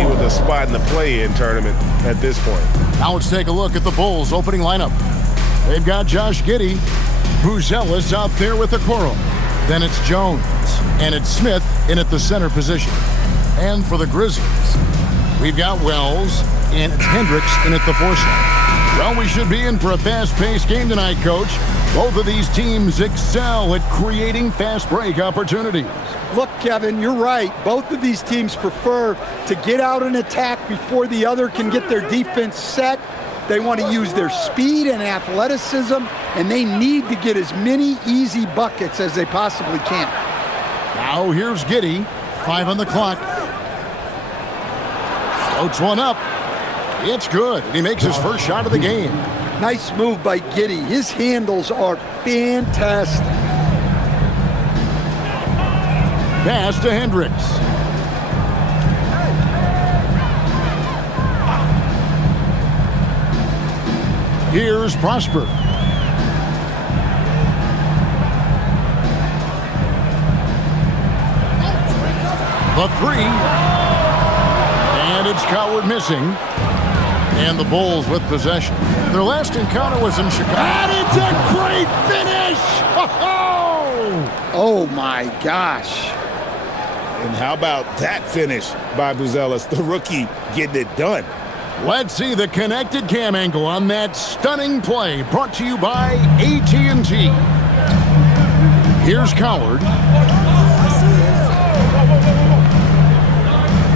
happy with the spot in the play-in tournament at this point. Now let's take a look at the Bulls' opening lineup. They've got Josh Giddey, Buzelis out there with Okoro. Then it's Jones, and it's Smith in at the center position. And for the Grizzlies, we've got Wells, and it's Hendricks in at the 4 slot. Well, we should be in for a fast-paced game tonight, Coach. Both of these teams excel at creating fast break opportunities. Look, Kevin, you're right. Both of these teams prefer to get out and attack before the other can get their defense set. They want to use their speed and athleticism, and they need to get as many easy buckets as they possibly can. Now here's Giddey, 5 on the clock. Floats one up. It's good, and he makes his first shot of the game. Nice move by Giddey. His handles are fantastic. Pass to Hendricks. Here's Prosper. The 3. And it's Coward missing. And the Bulls with possession. Their last encounter was in Chicago. And it's a great finish! Oh my gosh. And how about that finish by Buzelis, the rookie, getting it done? Let's see the connected cam angle on that stunning play, brought to you by AT&T. Here's Coward.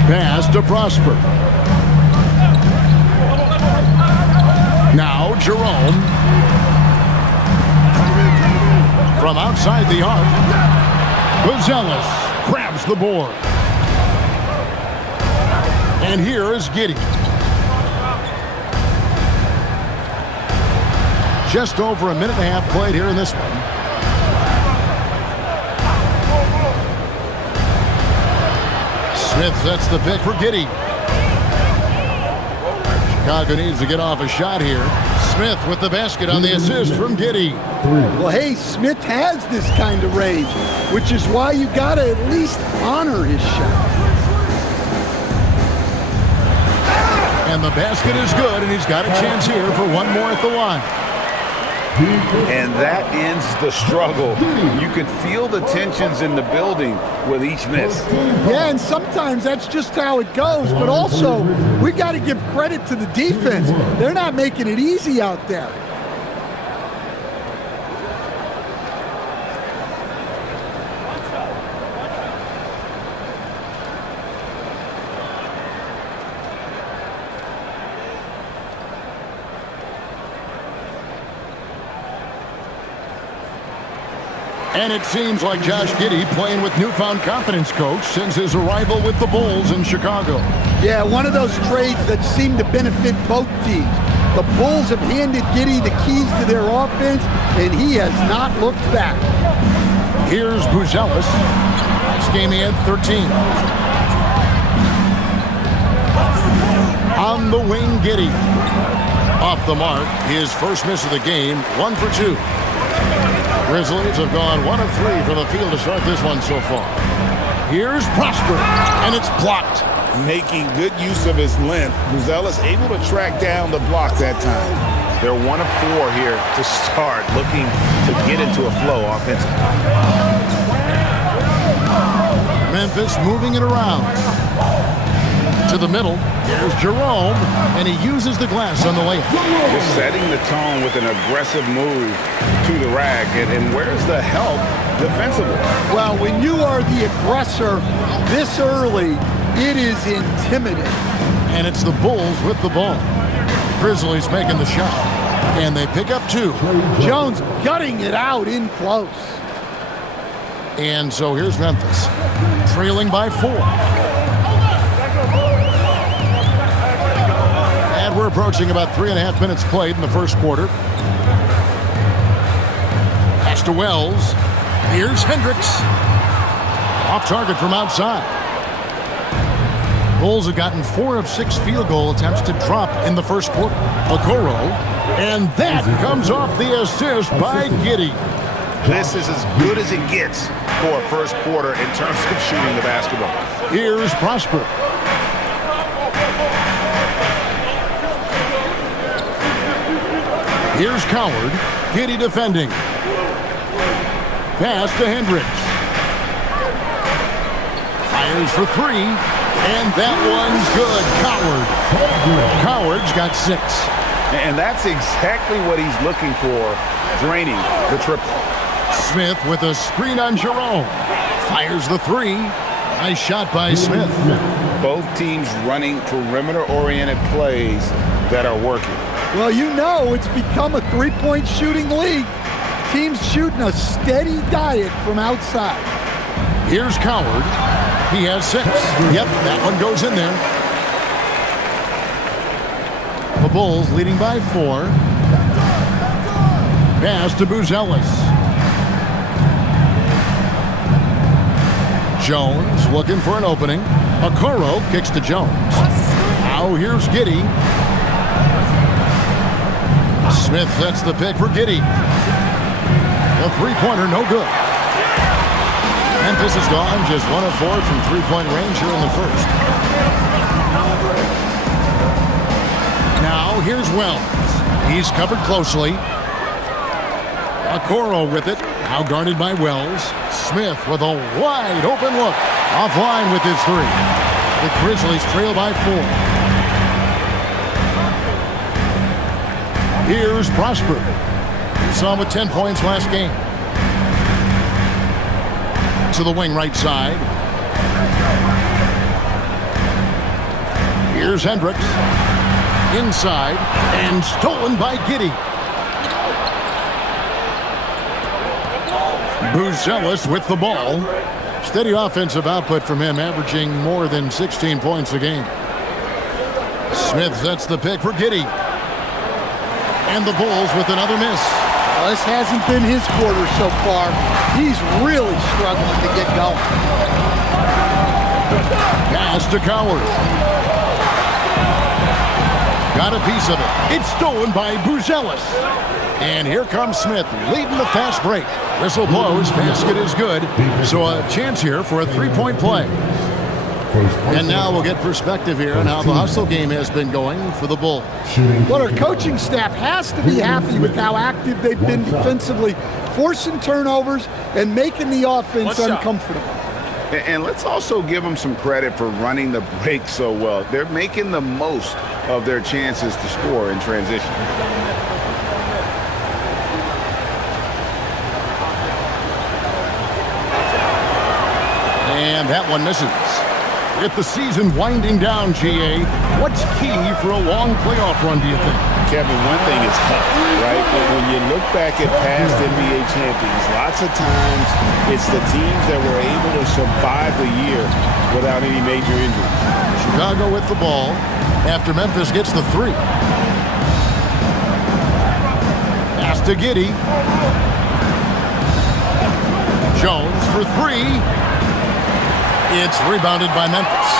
Pass to Prosper. Now Jerome. From outside the arc, Buzelis grabs the board. And here is Giddey. Just over a minute and a half played here in this one. Smith sets the pick for Giddey. Chicago needs to get off a shot here. Smith with the basket on the assist from Giddey. Well, hey, Smith has this kind of range, which is why you got to at least honor his shot. And the basket is good, and he's got a chance here for one more at the line. And that ends the struggle. You could feel the tensions in the building with each miss. Yeah, and sometimes that's just how it goes. But also, we got to give credit to the defense. They're not making it easy out there. And it seems like Josh Giddey playing with newfound confidence, Coach, since his arrival with the Bulls in Chicago. Yeah, one of those trades that seem to benefit both teams. The Bulls have handed Giddey the keys to their offense, and he has not looked back. Here's Buzelis. Last game he had 13. On the wing, Giddey. Off the mark, his first miss of the game, 1 for 2. Grizzlies have gone 1 of 3 from the field to start this one so far. Here's Prosper, and it's blocked. Making good use of his length, Buzelis able to track down the block that time. They're 1 of 4 here to start, looking to get into a flow offensively. Memphis moving it around. To the middle, here's Jerome, and he uses the glass on the layup. Just setting the tone with an aggressive move to the rack, and where's the help defensively? Well, when you are the aggressor this early, it is intimidating. And it's the Bulls with the ball. Grizzlies making the shot, and they pick up 2. Jones gutting it out in close. And so here's Memphis, trailing by 4. And we're approaching about 3.5 minutes played in the first quarter. Pass to Wells. Here's Hendricks. Off target from outside. Bulls have gotten 4 of 6 field goal attempts to drop in the first quarter. Okoro. And that comes off the assist by Giddey. This is as good as it gets for a first quarter in terms of shooting the basketball. Here's Prosper. Here's Coward. Giddey defending. Pass to Hendricks. Fires for three. And that one's good. Coward's got 6. And that's exactly what he's looking for, draining the triple. Smith with a screen on Jerome. Fires the three. Nice shot by Smith. Both teams running perimeter-oriented plays that are working. Well, you know it's become a three-point shooting league. Teams shooting a steady diet from outside. Here's Coward. He has 6. Yep, that one goes in there. The Bulls leading by 4. Pass to Buzelis. Jones looking for an opening. Okoro kicks to Jones. Now here's Giddey. Smith sets the pick for Giddey. The three-pointer no good. Memphis is gone, just 1 of 4 from three-point range here in the first. Now here's Wells. He's covered closely. Okoro with it. Now guarded by Wells. Smith with a wide open look. Offline with his 3. The Grizzlies trail by 4. Here's Prosper. We saw him with 10 points last game. To the wing right side. Here's Hendricks. Inside and stolen by Giddey. Buzelis with the ball. Steady offensive output from him, averaging more than 16 points a game. Smith sets the pick for Giddey. And the Bulls with another miss. Well, this hasn't been his quarter so far. He's really struggling to get going. Pass to Coward. Got a piece of it. It's stolen by Buzelis. And here comes Smith leading the fast break. Whistle blows. Basket is good. So a chance here for a three-point play. And now we'll get perspective here on how the hustle game has been going for the Bulls. Well, our coaching staff has to be happy with how active they've been defensively, forcing turnovers and making the offense uncomfortable. And let's also give them some credit for running the break so well. They're making the most of their chances to score in transition. And that one misses. With the season winding down, GA, what's key for a long playoff run, do you think? Kevin, one thing is health, right? When you look back at past NBA champions, lots of times it's the teams that were able to survive the year without any major injuries. Chicago with the ball after Memphis gets the 3. Pass to Giddey. Jones for 3. It's rebounded by Memphis.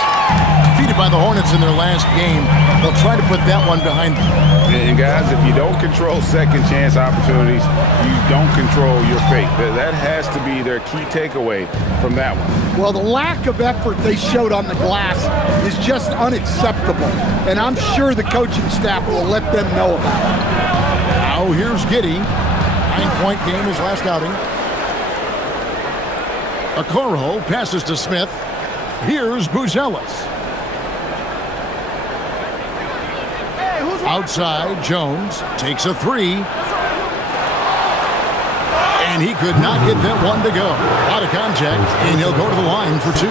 Defeated by the Hornets in their last game. They'll try to put that one behind them. And guys, if you don't control second chance opportunities, you don't control your fate. That has to be their key takeaway from that one. Well, the lack of effort they showed on the glass is just unacceptable. And I'm sure the coaching staff will let them know about it. Now here's Giddey. 9-point game his last outing. Okoro passes to Smith. Here's Buzelis. Outside, Jones takes a 3. And he could not get that one to go. Out of contact, and he'll go to the line for 2.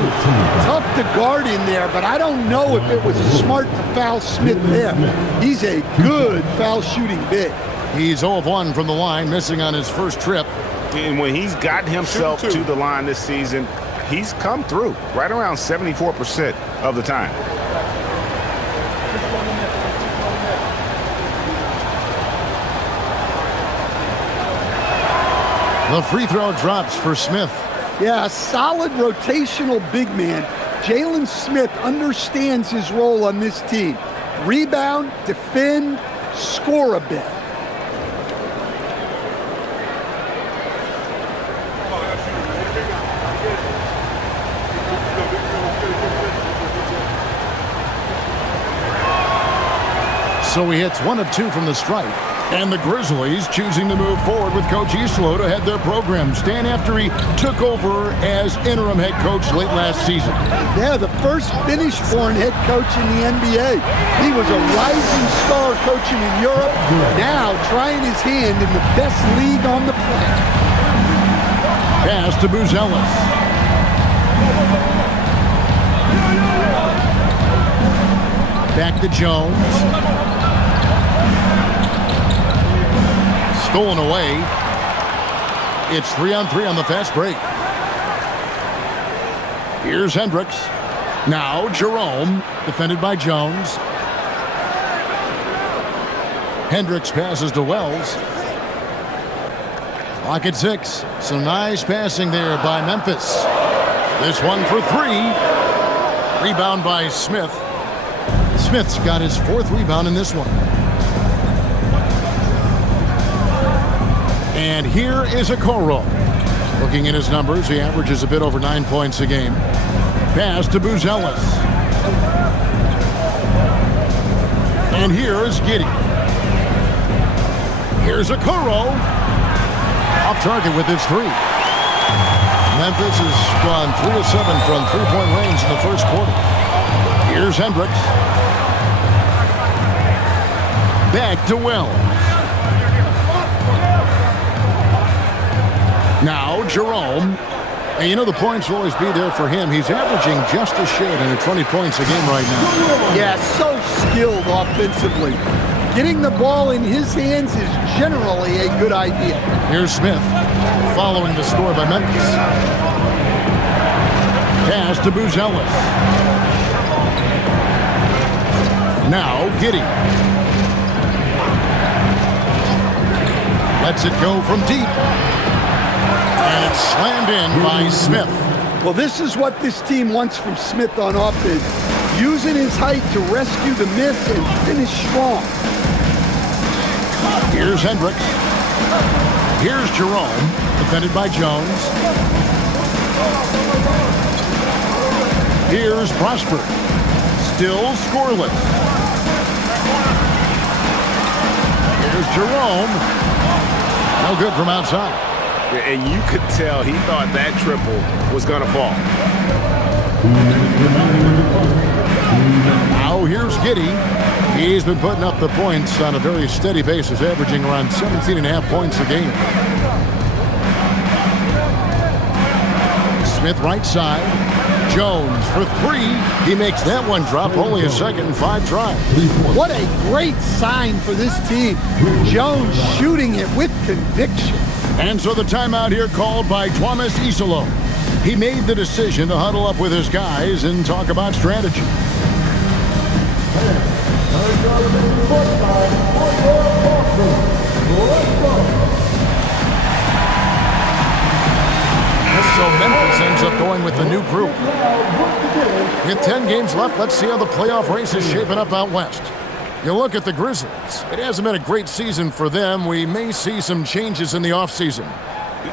Tough to guard in there, but I don't know if it was smart to foul Smith there. He's a good foul shooting big. He's 0 of 1 from the line, missing on his first trip. And when he's gotten himself to the line this season, he's come through right around 74% of the time. The free throw drops for Smith. Yeah, a solid rotational big man. Jalen Smith understands his role on this team. Rebound, defend, score a bit. So he hits 1 of 2 from the stripe. And the Grizzlies choosing to move forward with Coach Islo to head their program. Stan, after he took over as interim head coach late last season. Yeah, the first Finnish-born head coach in the NBA. He was a rising star coaching in Europe, now trying his hand in the best league on the planet. Pass to Buzelis. Back to Jones. Stolen away. It's 3-on-3 on the fast break. Here's Hendricks. Now Jerome, defended by Jones. Hendricks passes to Wells. Clock at 6. Some nice passing there by Memphis. This one for 3. Rebound by Smith. Smith's got his 4th rebound in this one. And here is Okoro. Looking at his numbers, he averages a bit over 9 points a game. Pass to Buzelis. And here's Giddey. Here's Okoro. Off target with his 3. Memphis has gone 3 of 7 from three-point range in the first quarter. Here's Hendricks. Back to Wells. Now Jerome. And you know the points will always be there for him. He's averaging just a shade under 20 points a game right now. Yeah, so skilled offensively. Getting the ball in his hands is generally a good idea. Here's Smith, following the score by Memphis. Pass to Buzelis. Now Giddey. Lets it go from deep. And it's slammed in by Smith. Well, this is what this team wants from Smith on offense. Using his height to rescue the miss and finish strong. Here's Hendricks. Here's Jerome, defended by Jones. Here's Prosper. Still scoreless. Here's Jerome. No good from outside. And you could tell he thought that triple was going to fall. Now here's Giddey. He's been putting up the points on a very steady basis, averaging around 17.5 points a game. Smith right side. Jones for 3. He makes that one drop. Only a second and 5 tries. What a great sign for this team. Jones shooting it with conviction. And so the timeout here called by Thomas Isolo. He made the decision to huddle up with his guys and talk about strategy. So Memphis ends up going with the new group. With 10 games left, let's see how the playoff race is shaping up out west. You look at the Grizzlies. It hasn't been a great season for them. We may see some changes in the offseason.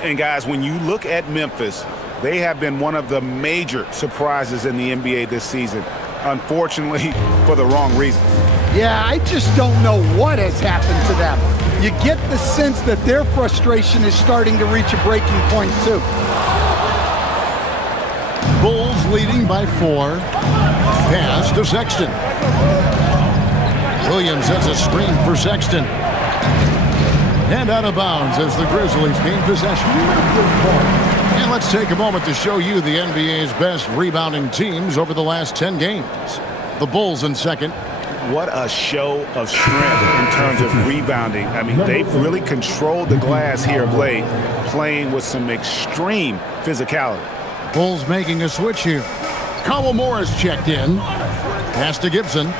And guys, when you look at Memphis, they have been one of the major surprises in the NBA this season. Unfortunately, for the wrong reason. Yeah, I just don't know what has happened to them. You get the sense that their frustration is starting to reach a breaking point, too. Bulls leading by 4. Pass to Sexton. Williams has a screen for Sexton. And out of bounds as the Grizzlies gain possession. And let's take a moment to show you the NBA's best rebounding teams over the last 10 games. The Bulls in second. What a show of strength in terms of rebounding. I mean, they've really controlled the glass here of late, playing with some extreme physicality. Bulls making a switch here. Kyle Morris checked in. Pass to Gibson.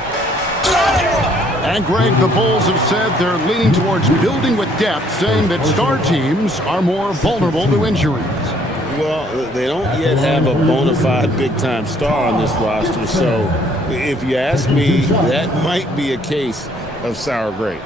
And Greg, the Bulls have said they're leaning towards building with depth, saying that star teams are more vulnerable to injuries. Well, they don't yet have a bona fide big-time star on this roster, so if you ask me, that might be a case of sour grapes.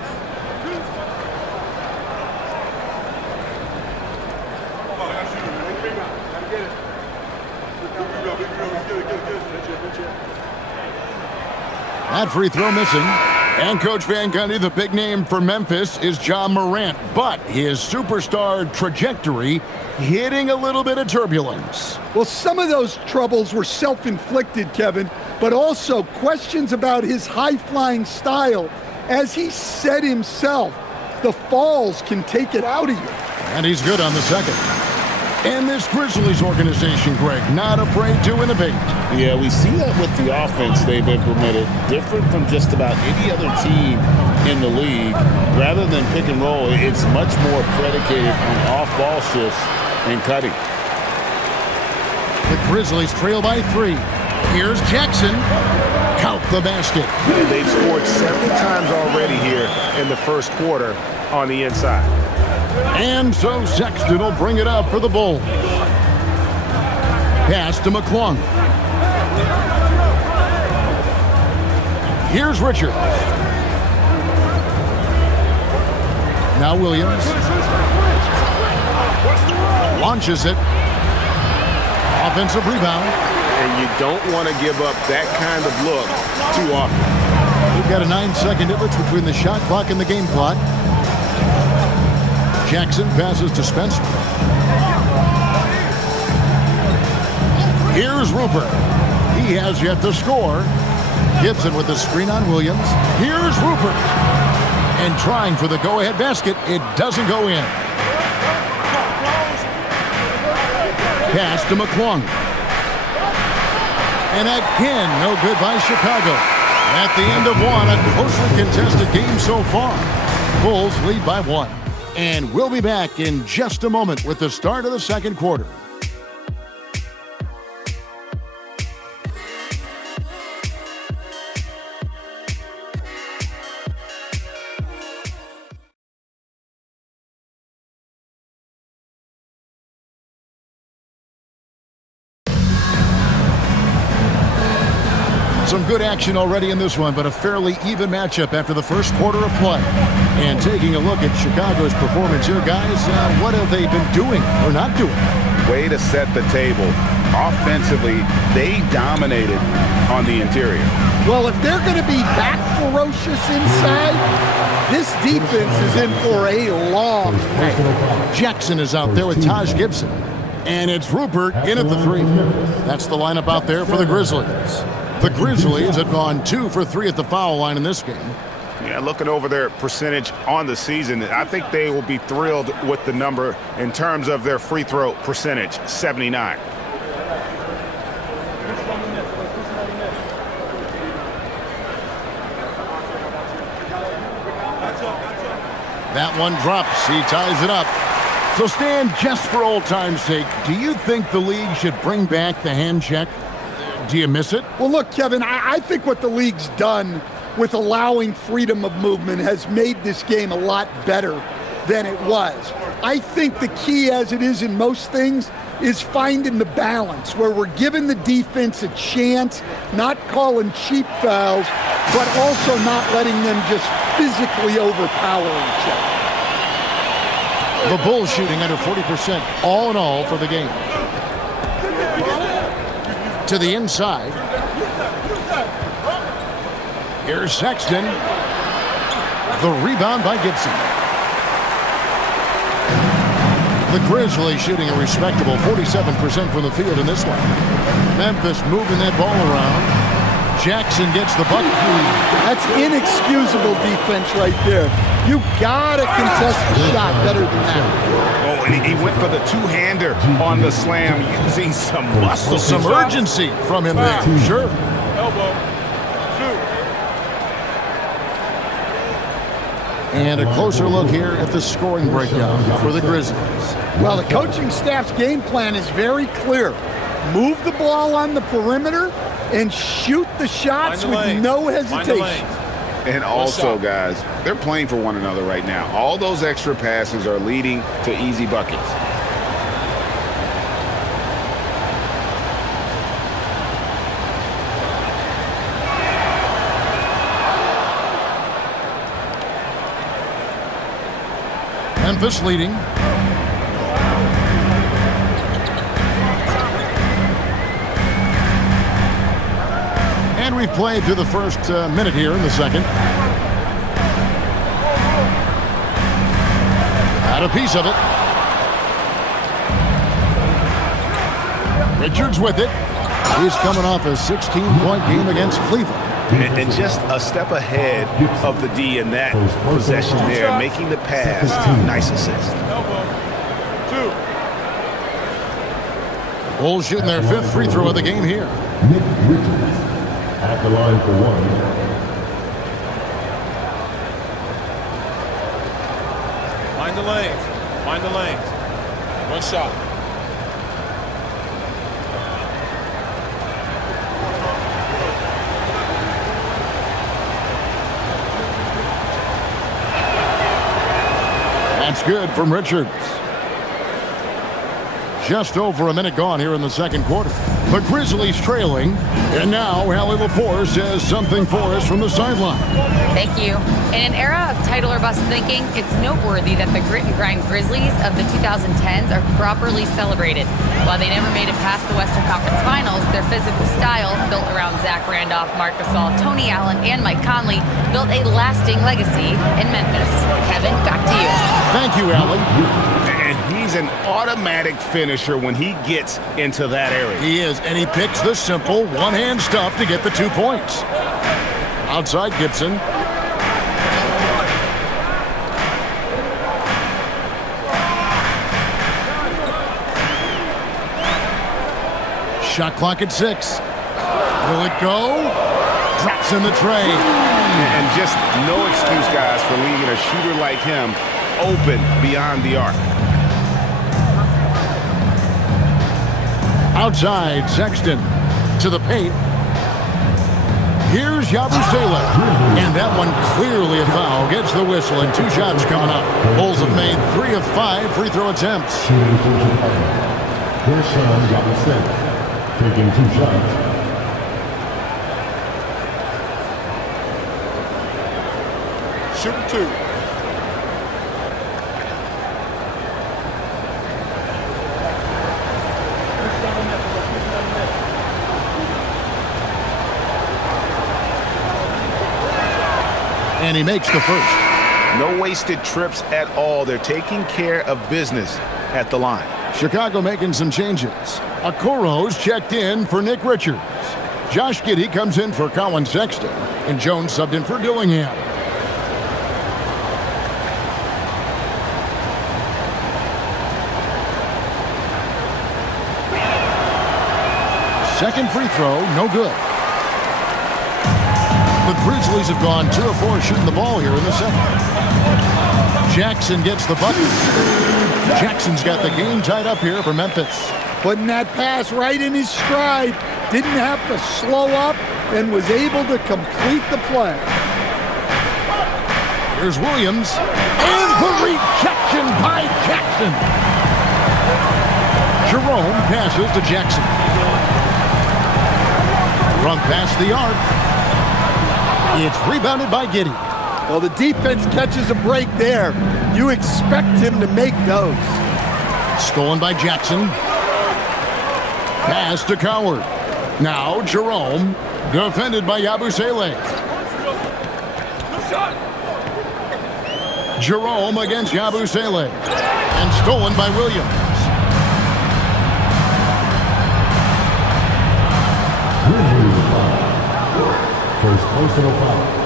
That free throw missing. And Coach Van Gundy, the big name for Memphis is Ja Morant, but his superstar trajectory hitting a little bit of turbulence. Well, some of those troubles were self-inflicted, Kevin, but also questions about his high-flying style. As he said himself, the falls can take it out of you. And he's good on the second. And this Grizzlies organization, Greg, not afraid to innovate. Yeah, we see that with the offense they've implemented, different from just about any other team in the league. Rather than pick and roll, it's much more predicated on off-ball shifts and cutting. The Grizzlies trail by 3. Here's Jackson. Count the basket. And they've scored 7 times already here in the first quarter on the inside. And so Sexton will bring it up for the Bulls. Pass to McClung. Here's Richard. Now Williams. Launches it. Offensive rebound. And you don't want to give up that kind of look too often. We've got a 9-second difference between the shot clock and the game clock. Jackson passes to Spencer. Here's Rupert. He has yet to score. Gibson with the screen on Williams. Here's Rupert. And trying for the go-ahead basket. It doesn't go in. Pass to McClung. And again, no good by Chicago. At the end of one, a closely contested game so far. Bulls lead by 1. And we'll be back in just a moment with the start of the second quarter. Some good action already in this one, but a fairly even matchup after the first quarter of play. And taking a look at Chicago's performance here, guys, what have they been doing or not doing? Way to set the table. Offensively, they dominated on the interior. Well, if they're going to be that ferocious inside, this defense is in for a long night. Jackson is out there with Taj Gibson. And it's Rupert in at the 3. That's the lineup out there for the Grizzlies. The Grizzlies have gone 2 for 3 at the foul line in this game. Yeah, looking over their percentage on the season, I think they will be thrilled with the number in terms of their free throw percentage, 79. That one drops. He ties it up. So, Stan, just for old time's sake, do you think the league should bring back the hand check? Do you miss it? Well, look, Kevin, I think what the league's done with allowing freedom of movement has made this game a lot better than it was. I think the key, as it is in most things, is finding the balance where we're giving the defense a chance, not calling cheap fouls, but also not letting them just physically overpower each other. The Bulls shooting under 40% all in all for the game. To the inside. Here's Sexton. The rebound by Gibson. The Grizzlies shooting a respectable 47% from the field in this one. Memphis moving that ball around. Jackson gets the bucket. That's inexcusable defense right there. You gotta contest the shot better than that. Oh, and he went for the two-hander on the slam, using some muscle. Some urgency from him there. Sure. Elbow. 2. And a closer look here at the scoring breakdown for the Grizzlies. Well, the coaching staff's game plan is very clear. Move the ball on the perimeter and shoot the shots with no hesitation. And also, guys, they're playing for one another right now. All those extra passes are leading to easy buckets. Memphis leading. And we've played through the first minute here in the second. Got a piece of it. Richards with it. He's coming off a 16-point game against Cleveland. And just a step ahead of the D in that possession there, making the pass. Nice assist. Bulls shooting their 5th free throw of the game here. Nick Richards at the line for one. Mind the lanes. Mind the lanes. One shot. That's good from Richards. Just over a minute gone here in the second quarter. The Grizzlies trailing. And now Allie Lepore says something for us from the sideline. Thank you. In an era of title or bust thinking, it's noteworthy that the grit and grind Grizzlies of the 2010s are properly celebrated. While they never made it past the Western Conference Finals, their physical style, built around Zach Randolph, Marc Gasol, Tony Allen, and Mike Conley, built a lasting legacy in Memphis. Kevin, back to you. Thank you, Allie. And he's an automatic finisher when he gets into that area. He is, and he picks the simple one-hand stuff to get the 2 points. Outside Gibson. Shot clock at 6. Will it go? Drops in the tray. And just no excuse, guys, for leaving a shooter like him open beyond the arc. Outside, Sexton to the paint. Here's Yabusele. And that one clearly a foul. Gets the whistle and 2 shots coming up. Bulls have made 3 of 5 free throw attempts. Shooting for Chicago. Here's Sean Yabusele taking 2 shots. Shooting 2. And he makes the first. No wasted trips at all. They're taking care of business at the line. Chicago making some changes. Okoro's checked in for Nick Richards. Josh Giddey comes in for Colin Sexton. And Jones subbed in for Dillingham. Second free throw, no good. The Grizzlies have gone 2 of 4 shooting the ball here in the second. Jackson gets the bucket. Jackson's got the game tied up here for Memphis. Putting that pass right in his stride. Didn't have to slow up and was able to complete the play. Here's Williams. And the rejection by Jackson. Jerome passes to Jackson. From past the arc. It's rebounded by Giddey. Well, the defense catches a break there. You expect him to make those. Stolen by Jackson. Pass to Coward. Now Jerome. Defended by Yabusele. Jerome against Yabusele. And stolen by Williams. First personal foul.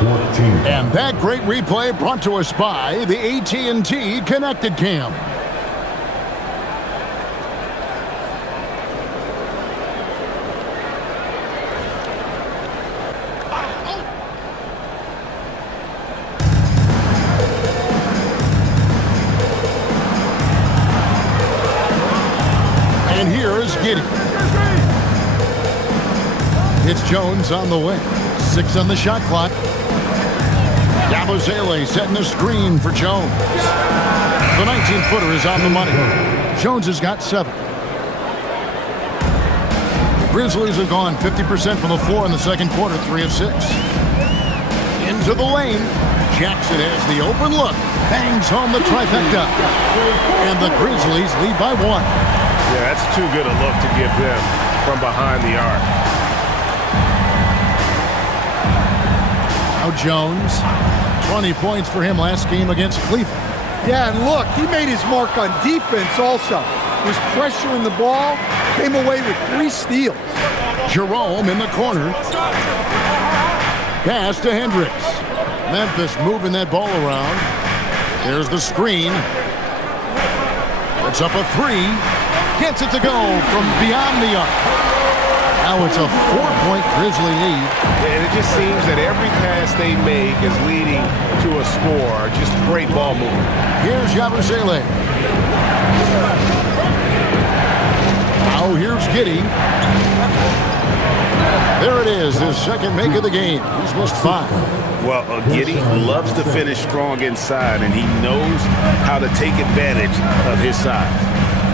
14. And that great replay brought to us by the AT&T Connected Cam. And here's Giddey. It's Jones on the wing. 6 on the shot clock. Yabusele setting the screen for Jones. The 19-footer is on the money. Jones has got 7. The Grizzlies have gone 50% from the floor in the second quarter, 3 of 6. Into the lane. Jackson has the open look. Bangs home the trifecta. And the Grizzlies lead by 1. Yeah, that's too good a look to give them from behind the arc. Now Jones, 20 points for him last game against Cleveland. Yeah, and look, he made his mark on defense also. Was pressuring the ball, came away with 3 steals. Jerome in the corner. Pass to Hendricks. Memphis moving that ball around. There's the screen. Puts up a 3. Gets it to go from beyond the arc. Now it's a 4-point Grizzly lead. And it just seems that every pass they make is leading to a score. Just great ball movement. Here's Yabusele. Now here's Giddey. There it is, his second make of the game. He's missed 5. Well, Giddey loves to finish strong inside, and he knows how to take advantage of his size.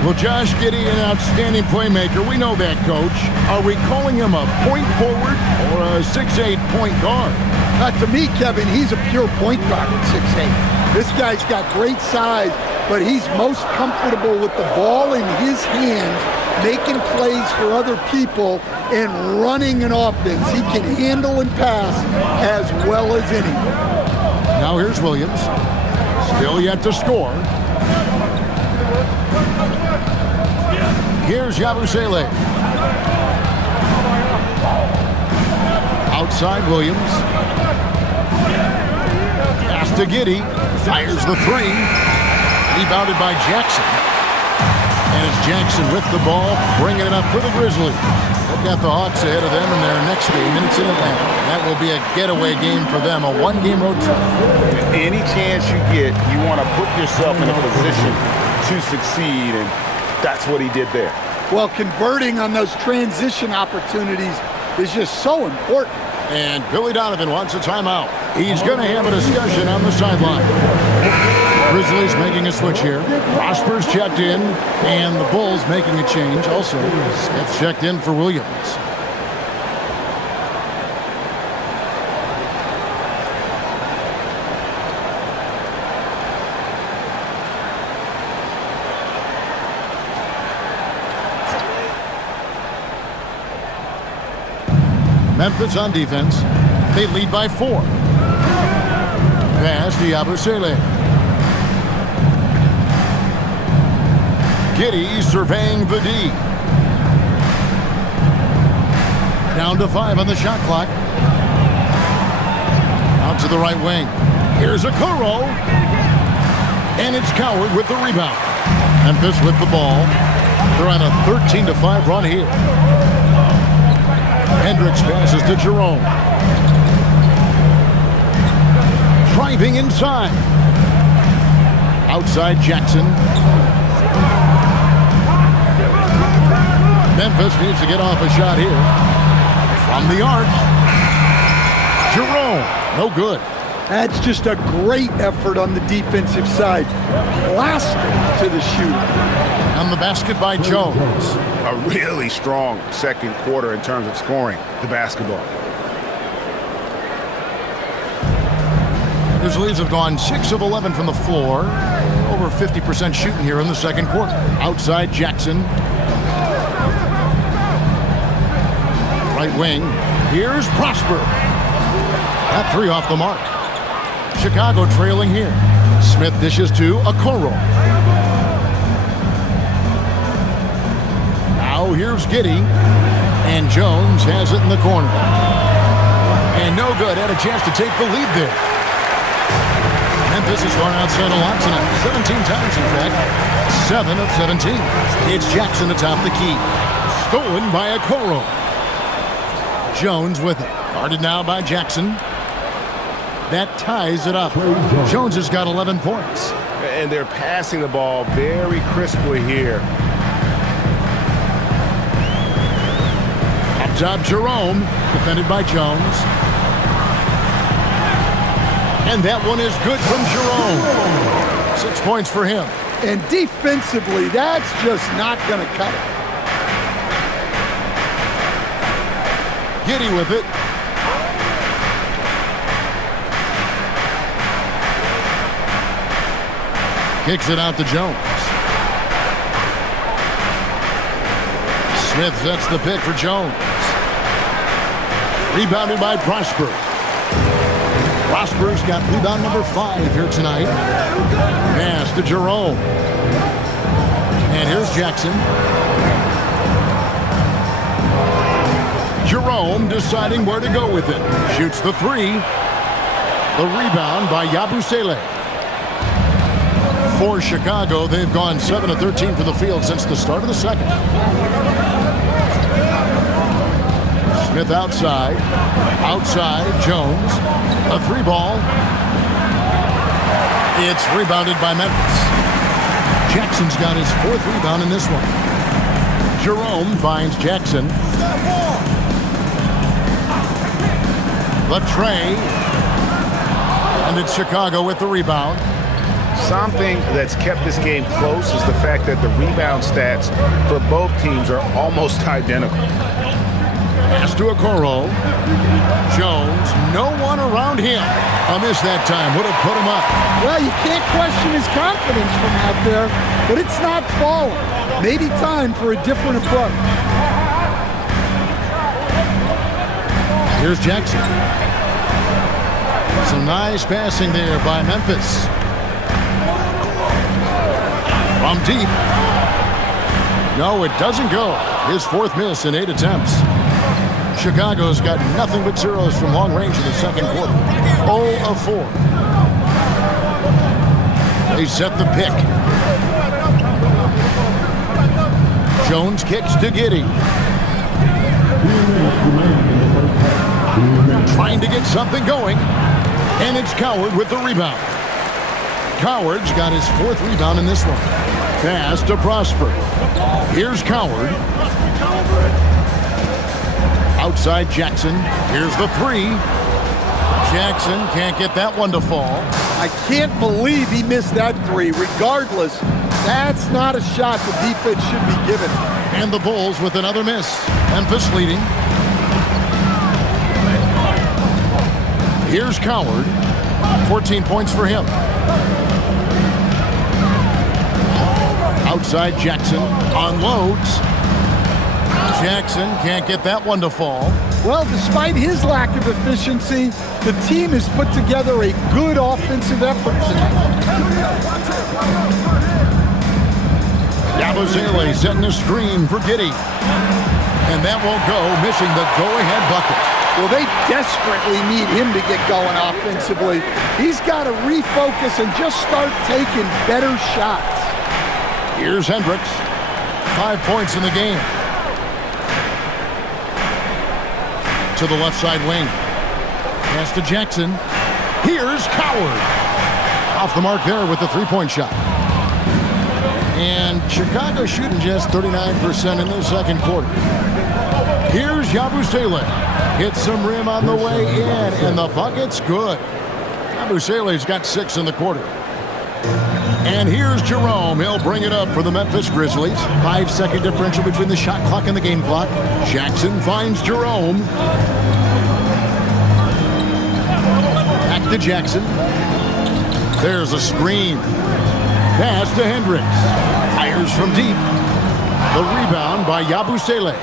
Well, Josh Giddey, an outstanding playmaker. We know that, Coach. Are we calling him a point forward or a 6'8" point guard? To me, Kevin, he's a pure point guard at 6'8". This guy's got great size, but he's most comfortable with the ball in his hands, making plays for other people and running an offense. He can handle and pass as well as anyone. Now here's Williams. Still yet to score. Here's Yabusele. Outside Williams. Pass to Giddey. Fires the 3. Rebounded by Jackson. And it's Jackson with the ball, bringing it up for the Grizzlies. They've got the Hawks ahead of them in their next game, and it's in Atlanta. That will be a getaway game for them, a 1-game road trip. Any chance you get, you want to put yourself in a position to succeed, and that's what he did there. Well, converting on those transition opportunities is just so important. And Billy Donovan wants a timeout. He's going to have a discussion on the sideline. Grizzlies making a switch here. Prosper's checked in, and the Bulls making a change also. Smith checked in for Williams. Memphis on defense. They lead by 4. Pass to Yabusele. Giddey surveying the D. Down to 5 on the shot clock. Out to the right wing. Here's Okoro. And it's Coward with the rebound. Memphis with the ball. They're on a 13-5 run here. Hendricks passes to Jerome. Driving inside. Outside Jackson. Memphis needs to get off a shot here. From the arc. Jerome. No good. That's just a great effort on the defensive side. Plastered to the shoot. On the basket by Jones. A really strong second quarter in terms of scoring the basketball. Grizzlies have gone 6 of 11 from the floor. Over 50% shooting here in the second quarter. Outside Jackson. Right wing. Here's Prosper. That 3 off the mark. Chicago trailing here. Smith dishes to Okoro. Now here's Giddey. And Jones has it in the corner. And no good. Had a chance to take the lead there. Memphis has gone outside a lot tonight. 17 times, in fact. 7 of 17. It's Jackson atop the key. Stolen by Okoro. Jones with it. Guarded now by Jackson. That ties it up. Jones has got 11 points. And they're passing the ball very crisply here. Up top, Jerome. Defended by Jones. And that one is good from Jerome. 6 points for him. And defensively, that's just not going to cut it. Giddey with it. Kicks it out to Jones. Smith sets the pick for Jones. Rebounded by Prosper. Prosper's got rebound number 5 here tonight. Pass to Jerome. And here's Jackson. Jerome deciding where to go with it. Shoots the 3. The rebound by Yabusele. For Chicago, they've gone 7 of 13 from the field since the start of the second. Smith outside. Outside, Jones. A 3-ball. It's rebounded by Memphis. Jackson's got his 4th rebound in this one. Jerome finds Jackson. The tray. And it's Chicago with the rebound. Something that's kept this game close is the fact that the rebound stats for both teams are almost identical. Pass to Okoro. Jones, no one around him. A miss that time, would have put him up. Well, you can't question his confidence from out there, but it's not falling. Maybe time for a different approach. Here's Jackson. Some nice passing there by Memphis. From deep. No, it doesn't go. His 4th miss in 8 attempts. Chicago's got nothing but zeros from long range in the second quarter. 0 of 4. They set the pick. Jones kicks to Giddey. Trying to get something going. And it's Coward with the rebound. Coward's got his 4th rebound in this one. Pass to Prosper. Here's Coward. Outside Jackson. Here's the 3. Jackson can't get that one to fall. I can't believe he missed that 3. Regardless, that's not a shot the defense should be given. And the Bulls with another miss. Memphis leading. Here's Coward. 14 points for him. Outside Jackson. Unloads. Jackson can't get that one to fall. Well, despite his lack of efficiency, the team has put together a good offensive effort tonight. Yabusele setting a screen for Giddey. And that won't go, missing the go-ahead bucket. Well, they desperately need him to get going offensively. He's got to refocus and just start taking better shots. Here's Hendricks. 5 points in the game. To the left side wing. Pass to Jackson. Here's Coward. Off the mark there with the 3-point shot. And Chicago shooting just 39% in the second quarter. Here's Yabusele. Hits some rim on the way in, and the bucket's good. Yabusele's got 6 in the quarter. And here's Jerome. He'll bring it up for the Memphis Grizzlies. 5-second differential between the shot clock and the game clock. Jackson finds Jerome. Back to Jackson. There's a screen. Pass to Hendricks. Fires from deep. The rebound by Yabusele.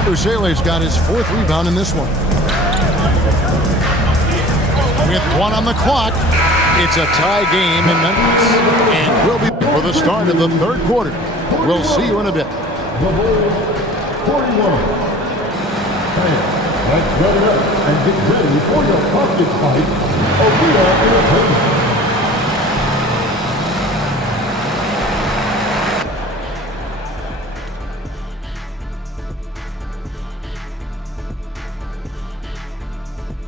Yabusele's got his 4th rebound in this one. With 1 on the clock, it's a tie game in Memphis. And we'll be for the start of the 3rd quarter. We'll see you in a bit. The Bulls, 41. Let's run it up and get ready for your pocket fight. Arena Entertainment.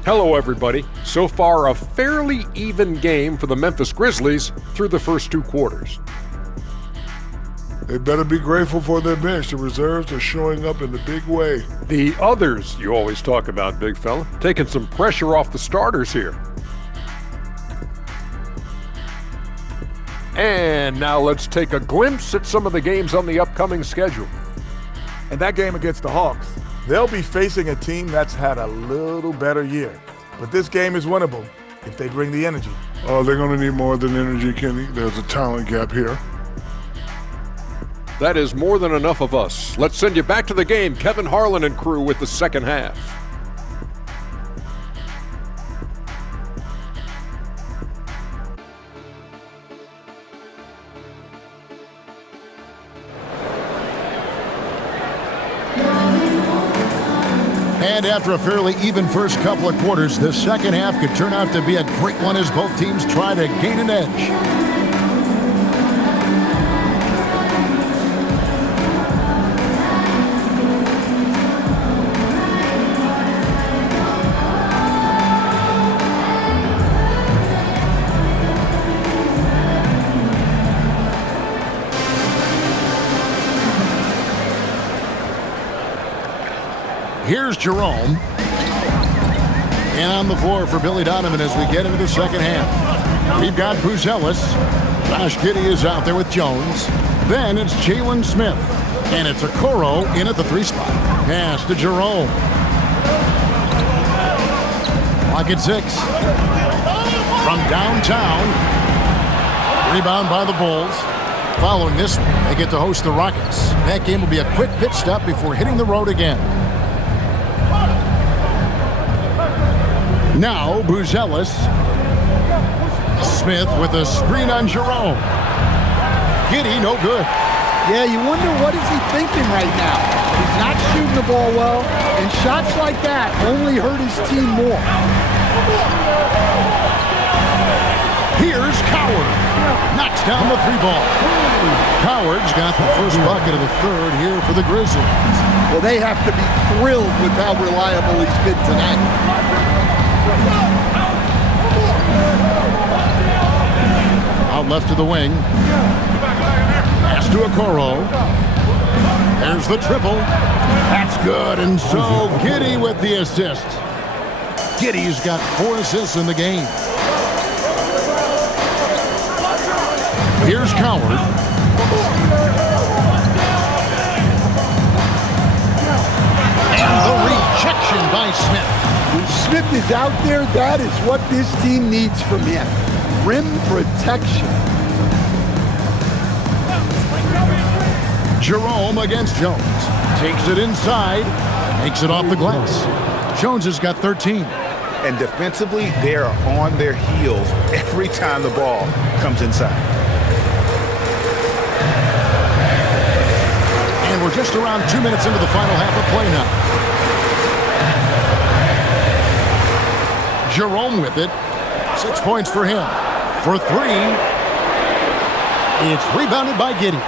Hello, everybody. So far, a fairly even game for the Memphis Grizzlies through the first 2 quarters. They better be grateful for their bench. The reserves are showing up in a big way. The others you always talk about, big fella, taking some pressure off the starters here. And now let's take a glimpse at some of the games on the upcoming schedule. And that game against the Hawks, they'll be facing a team that's had a little better year. But this game is winnable if they bring the energy. Oh, they're going to need more than energy, Kenny. There's a talent gap here. That is more than enough of us. Let's send you back to the game, Kevin Harlan and crew with the second half. And after a fairly even first couple of quarters, the second half could turn out to be a great one as both teams try to gain an edge. Here's Jerome. And on the floor for Billy Donovan as we get into the second half. We've got Buzelis. Josh Giddey is out there with Jones. Then it's Jalen Smith. And it's Okoro in at the 3 spot. Pass to Jerome. Clock at 6. From downtown. Rebound by the Bulls. Following this one, they get to host the Rockets. That game will be a quick pit stop before hitting the road again. Now, Buzelis. Smith with a screen on Jerome. Giddey, no good. Yeah, you wonder what is he thinking right now. He's not shooting the ball well, and shots like that only hurt his team more. Here's Coward. Knocks down the 3 ball. Coward's got the first bucket of the third here for the Grizzlies. Well, they have to be thrilled with how reliable he's been tonight. Out left to the wing. Pass to Okoro. There's the triple. That's good, and so Giddey with the assist. Giddey's got 4 assists in the game. Here's Coward. And the rejection by Smith. When Smith is out there, that is what this team needs from him. Rim protection. Jerome against Jones. Takes it inside. Makes it off the glass. Jones has got 13. And defensively, they are on their heels every time the ball comes inside. And we're just around 2 minutes into the final half of play now. Jerome with it. 6 points for him. For 3. It's rebounded by Giddey.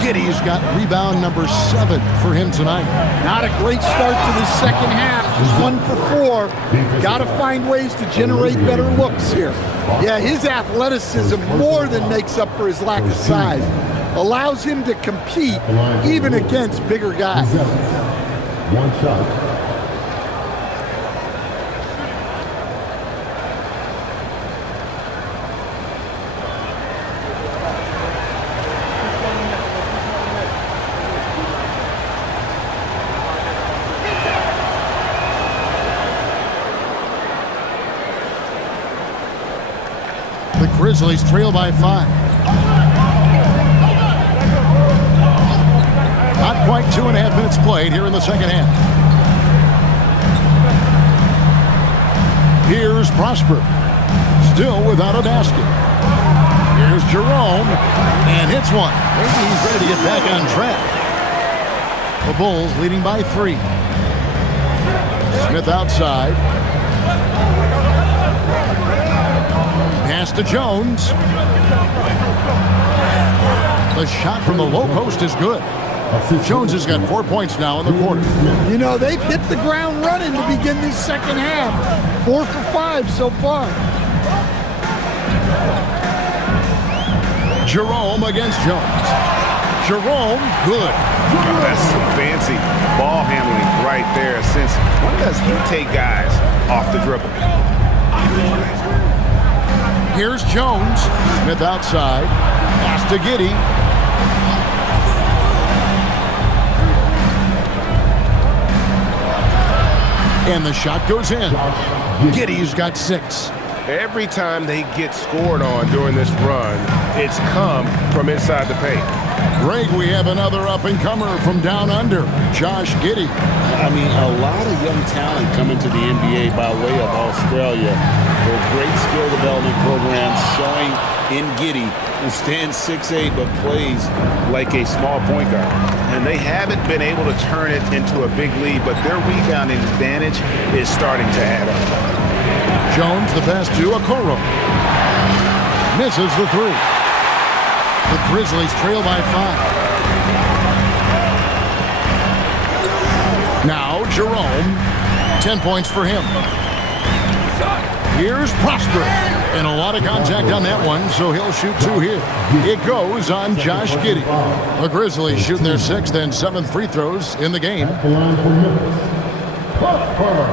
Giddey's got rebound number 7 for him tonight. Not a great start to the second half. Just 1 for 4. Got to find ways to generate better looks here. Yeah, his athleticism more than makes up for his lack of size. Allows him to compete even against bigger guys. 1 shot. Grizzlies trail by 5. Not quite 2.5 minutes played here in the second half. Here's Prosper. Still without a basket. Here's Jerome. And hits one. Maybe he's ready to get back on track. The Bulls leading by 3. Smith outside. Pass to Jones. The shot from the low post is good. Jones has got 4 points now in the quarter. You know, they've hit the ground running to begin this second half. 4 for 5 so far. Jerome against Jones. Jerome, good. That's some fancy ball handling right there. Since when does he take guys off the dribble? Here's Jones. Smith outside. Pass to Giddey. And the shot goes in. Giddey's got 6. Every time they get scored on during this run, it's come from inside the paint. Greg, we have another up-and-comer from down under, Josh Giddey. I mean, a lot of young talent coming to the NBA by way of Australia. With great skill development programs showing in Giddey, who stands 6'8", but plays like a small point guard. And they haven't been able to turn it into a big lead, but their rebounding advantage is starting to add up. Jones, the pass to Okoro. Misses the three. The Grizzlies trail by 5. Now Jerome, 10 points for him. Here's Prosper. And a lot of contact on that one, so he'll shoot 2 here. It goes on Josh Giddey. The Grizzlies shooting their 6th and 7th free throws in the game. At the line for Memphis, Prosper.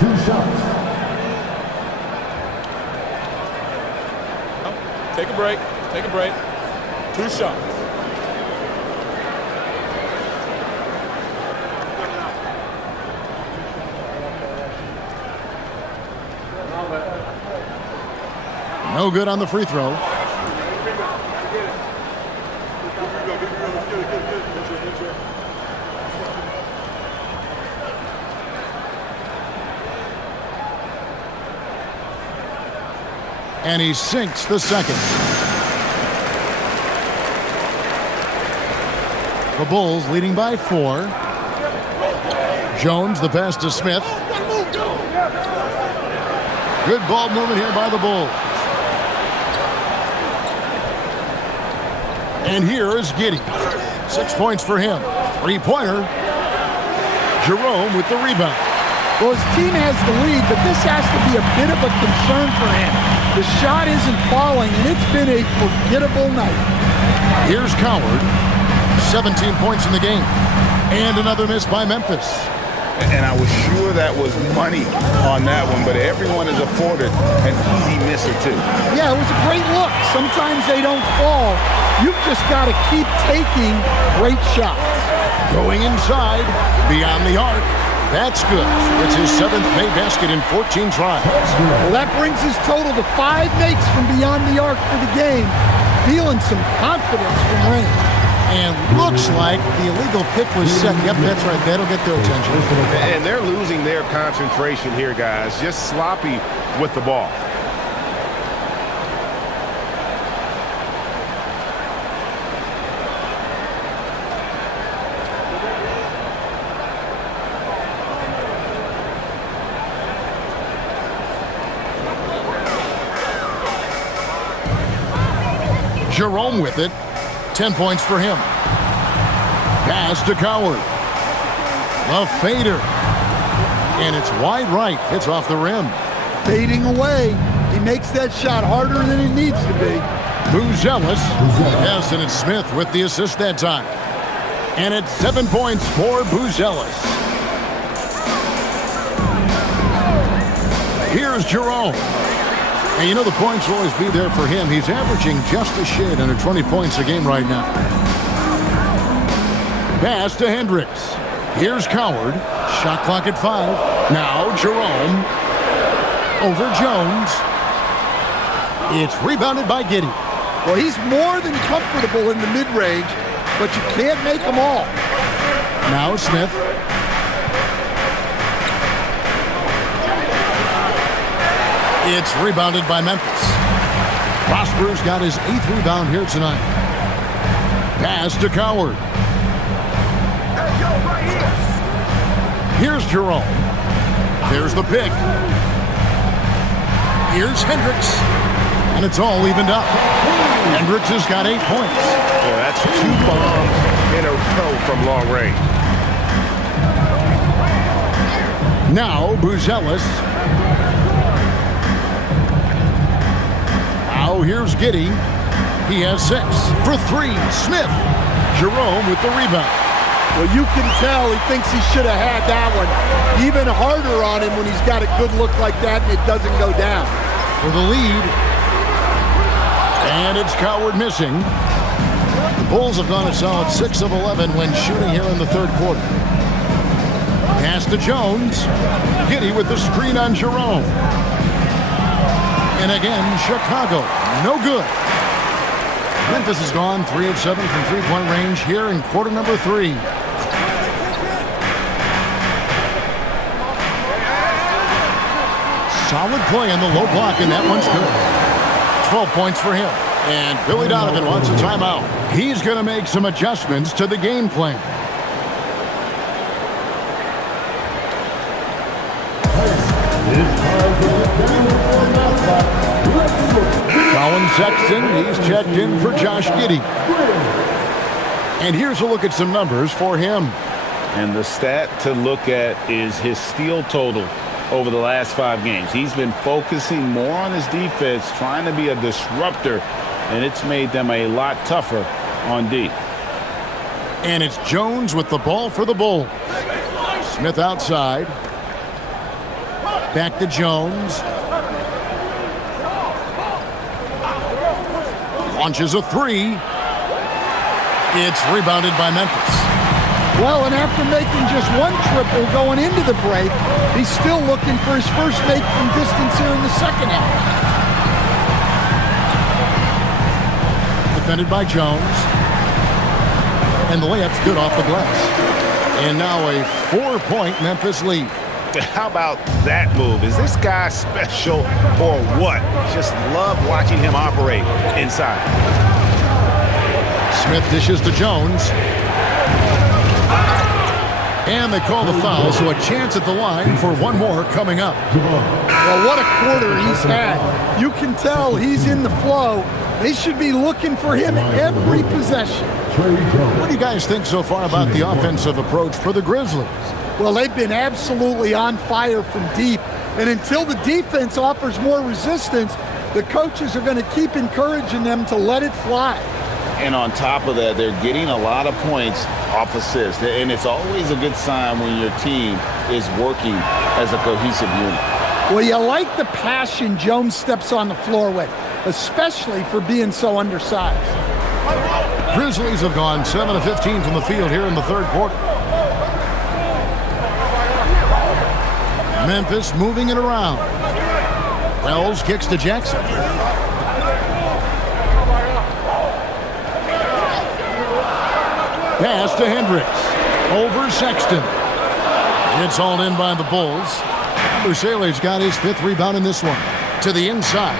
2 shots. Take a break. Take a break. 2 shots. No good on the free throw. And he sinks the second. The Bulls leading by 4. Jones, the pass to Smith. Good ball movement here by the Bulls. And here is Giddey. 6 points for him. 3-pointer. Jerome with the rebound. Well, his team has the lead, but this has to be a bit of a concern for him. The shot isn't falling, and it's been a forgettable night. Here's Coward. 17 points in the game. And another miss by Memphis. And I was sure that was money on that one, but everyone is afforded an easy misser, too. Yeah, it was a great look. Sometimes they don't fall. You've just got to keep taking great shots. Going inside, beyond the arc. That's good. It's his 7th made basket in 14 tries. Well, that brings his total to 5 makes from beyond the arc for the game. Feeling some confidence from Rain. And looks like the illegal pick was set. Yep, that's right. That'll get their attention. And they're losing their concentration here, guys. Just sloppy with the ball. Jerome with it. 10 points for him. Pass to Coward. The fader. And it's wide right. It's off the rim. Fading away. He makes that shot harder than it needs to be. Buzelis. Yes, and it's Smith with the assist that time. And it's 7 points for Buzelis. Here's Jerome. And you know the points will always be there for him. He's averaging just a shade under 20 points a game right now. Pass to Hendricks. Here's Coward. Shot clock at 5. Now Jerome. Over Jones. It's rebounded by Giddey. Well, he's more than comfortable in the mid-range, but you can't make them all. Now Smith. It's rebounded by Memphis. Prosper's got his 8th rebound here tonight. Pass to Coward. Here's Jerome. There's the pick. Here's Hendricks. And it's all evened up. Hendricks has got 8 points. Yeah, that's 2 bombs in a row from long range. Now Buzelis. Now here's Giddey. He has 6. For 3, Smith. Jerome with the rebound. Well, you can tell he thinks he should have had that one. Even harder on him when he's got a good look like that and it doesn't go down. For the lead. And it's Coward missing. The Bulls have gone a solid 6 of 11 when shooting here in the 3rd quarter. Pass to Jones. Giddey with the screen on Jerome. And again, Chicago, no good. Memphis has gone 3 of 7 from three-point range here in quarter number 3. Solid play on the low block, and that one's good. 12 points for him. And Billy Donovan wants a timeout. He's going to make some adjustments to the game plan. Colin Sexton, he's checked in for Josh Giddey. And here's a look at some numbers for him. And the stat to look at is his steal total over the last 5 games. He's been focusing more on his defense, trying to be a disruptor, and it's made them a lot tougher on D. And it's Jones with the ball for the Bulls. Smith outside. Back to Jones. Launches a 3. It's rebounded by Memphis. Well, and after making just one triple going into the break, he's still looking for his first make from distance here in the second half. Defended by Jones. And the layup's good off the glass. And now a 4-point Memphis lead. How about that move? Is this guy special or what? Just love watching him operate inside. Smith dishes to Jones. And they call the foul, so a chance at the line for one more coming up. Well, what a quarter he's had. You can tell he's in the flow. They should be looking for him every possession. What do you guys think so far about the offensive approach for the Grizzlies? Well, they've been absolutely on fire from deep. And until the defense offers more resistance, the coaches are going to keep encouraging them to let it fly. And on top of that, they're getting a lot of points off assists. And it's always a good sign when your team is working as a cohesive unit. Well, you like the passion Jones steps on the floor with, especially for being so undersized. Grizzlies have gone 7 of 15 from the field here in the third quarter. Memphis moving it around. Wells kicks to Jackson. Pass to Hendricks. Over Sexton. It's hauled in by the Bulls. Bursali's got his 5th rebound in this one. To the inside.